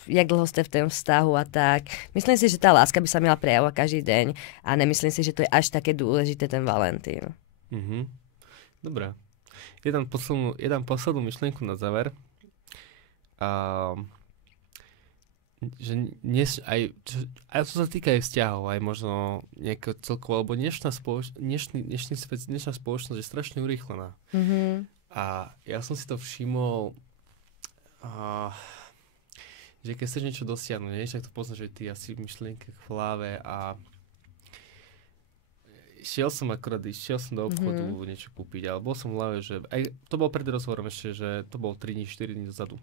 jak dlho ste v tom vzťahu a tak. Myslím si, že tá láska by sa mala prejavovať každý deň a nemyslím si, že to je až také dôležité ten Valentín. Dobre. Je tam poslednú myšlienku na záver. Že aj to sa týka aj vzťahov, aj možno nejakého celkovo, alebo dnešná spoločnosť je strašne urýchlená. A ja som si to všimol, že keď chceš niečo dosiahnuť, tak to poznáš, že ty asi v myšlienkach v hlave a išiel som do obchodu niečo kúpiť, ale bol som v hlave, že aj to bol pred rozhovorom ešte, že to bol 3 dní, 4 dní dozadu.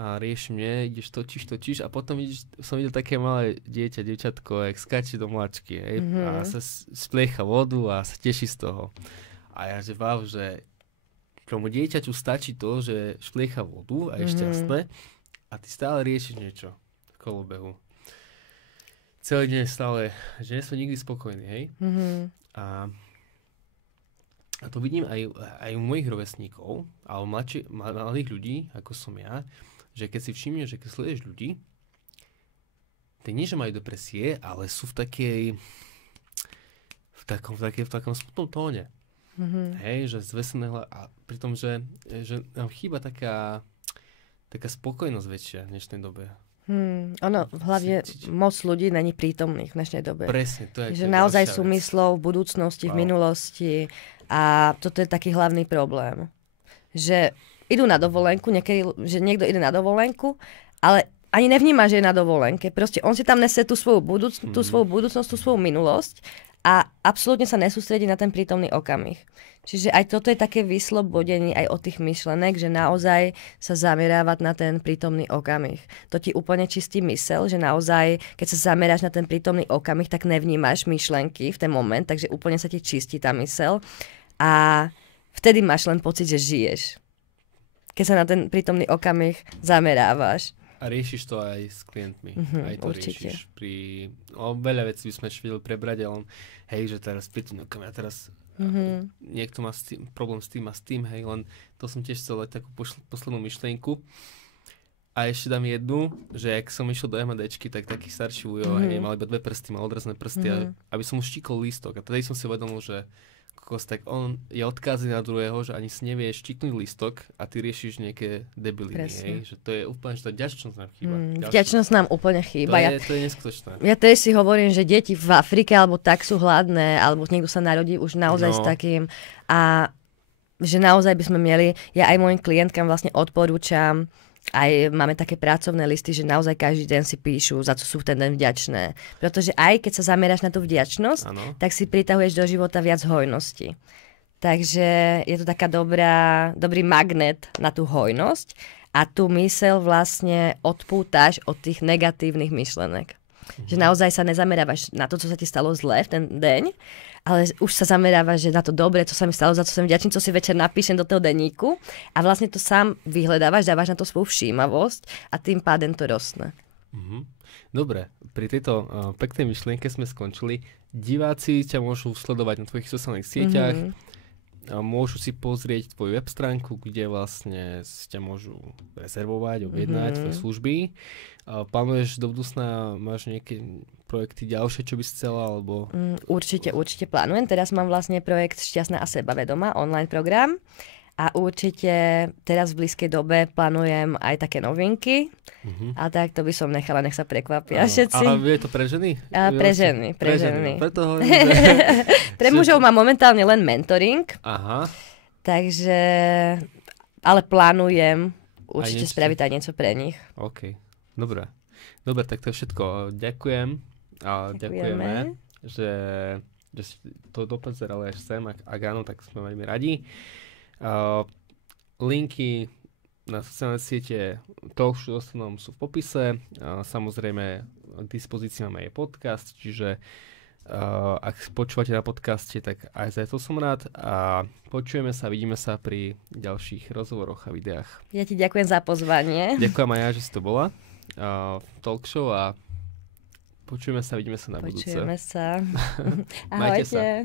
A riešim, ideš točíš a potom som videl také malé dievčatko, jak skáče do mláčky, a sa spliecha vodu a sa teší z toho. A ja, že wow, že tomu dieťaťu stačí to, že špliecha vodu a je šťastné a ty stále riešiš niečo v kolobehu. Celý deň stále, že nie som nikdy spokojný, hej? A to vidím aj u mojich rovesníkov, alebo mladých ľudí, ako som ja, že keď si všimneš, že keď sleduješ ľudí, tak nie, že majú depresie, ale sú v takom smutnom tóne. Hej, že zvesené a pri tom, že nám chýba taká spokojnosť väčšia v dnešnej dobe. Ono hlavne moc ľudí není prítomných v dnešnej dobe. Presne, to je že naozaj sú myslou v budúcnosti, v minulosti a toto je taký hlavný problém. Že idú na dovolenku, že niekto ide na dovolenku, ale ani nevníma, že je na dovolenke. Proste on si tam nese tú svoju budúcnosť, tú svoju minulosť a absolútne sa nesústredí na ten prítomný okamih. Čiže aj toto je také vyslobodenie aj od tých myšlenek, že naozaj sa zamerávať na ten prítomný okamih. To ti úplne čistí mysel, že naozaj, keď sa zameráš na ten prítomný okamih, tak nevnímaš myšlenky v ten moment, takže úplne sa ti čistí tá mysel a vtedy máš len pocit, že žiješ. Keď sa na ten prítomný okamih zamerávaš. A riešiš to aj s klientmi. Aj to určite. Riešiš veľa vecí by sme ešte vedeli prebrať, ale že teraz prítomný okamih a teraz niekto má problém s tým a s tým, len to som tiež chcel dať takú poslednú myšlienku. A ešte dám jednu, že ak som išiel do MHDčky, tak taký starší ujo, mal iba 2 prsty, mal odrazné prsty, aby som mu štíkol lístok. A tedy som si uvedomil, že tak on je odkázaný na druhého, že ani si nevie štiknúť lístok a ty riešiš nejaké debiliny. Že to je úplne, že tá vďačnosť nám chýba. Vďačnosť nám úplne chýba. To je neskutočné. Ja tiež si hovorím, že deti v Afrike alebo tak sú hladné, alebo niekto sa narodí už naozaj s takým. A že naozaj by sme mieli, ja aj mojim klientkám vlastne odporúčam, Aj máme také pracovné listy, že naozaj každý deň si píšu, za co sú v ten deň vďačné. Pretože aj keď sa zameráš na tú vďačnosť, tak si pritahuješ do života viac hojnosti. Takže je to taká dobrý magnet na tú hojnosť a tú myseľ vlastne odpútaš od tých negatívnych myšlenek. Že naozaj sa nezamerávaš na to, co sa ti stalo zle v ten deň, ale už sa zamerávaš, že na to dobre, co sa mi stalo, za co som vďačný, co si večer napíšem do toho denníku a vlastne to sám vyhľadávaš, dávaš na to svoju všímavosť a tým pádem to rostne. Dobre, pri tejto peknej myšlienke sme skončili. Diváci ťa môžu sledovať na tvojich sociálnych sieťach, môžu si pozrieť tvoju web stránku, kde vlastne ťa môžu rezervovať, objednať tvoje služby. Plánuješ do budúcna, máš nejaké projekty ďalšie, čo by si chcela? Alebo... Určite plánujem. Teraz mám vlastne projekt Šťastná a sebavedomá, online program. A určite teraz v blízkej dobe plánujem aj také novinky. A tak to by som nechala, nech sa prekvapia všetci. A je to pre ženy? Pre ženy. Preto hovorím, Pre mužov mám momentálne len mentoring. Aha. Takže, ale plánujem určite spraviť aj niečo pre nich. OK, dobre, tak to je všetko. Ďakujeme, že si to dopozerali až sem. Ak áno, tak sme veľmi radi. Linky na sociálne siete Talkshow sú v popise. Samozrejme k dispozícii máme aj podcast, čiže ak počúvate na podcaste, tak aj za to som rád a počujeme sa, vidíme sa pri ďalších rozhovoroch a videách. Ja ti ďakujem za pozvanie. Ďakujem aj ja, že si to bola v Talkshow a počujeme sa, vidíme sa na budúce. Počujeme sa. Majte sa.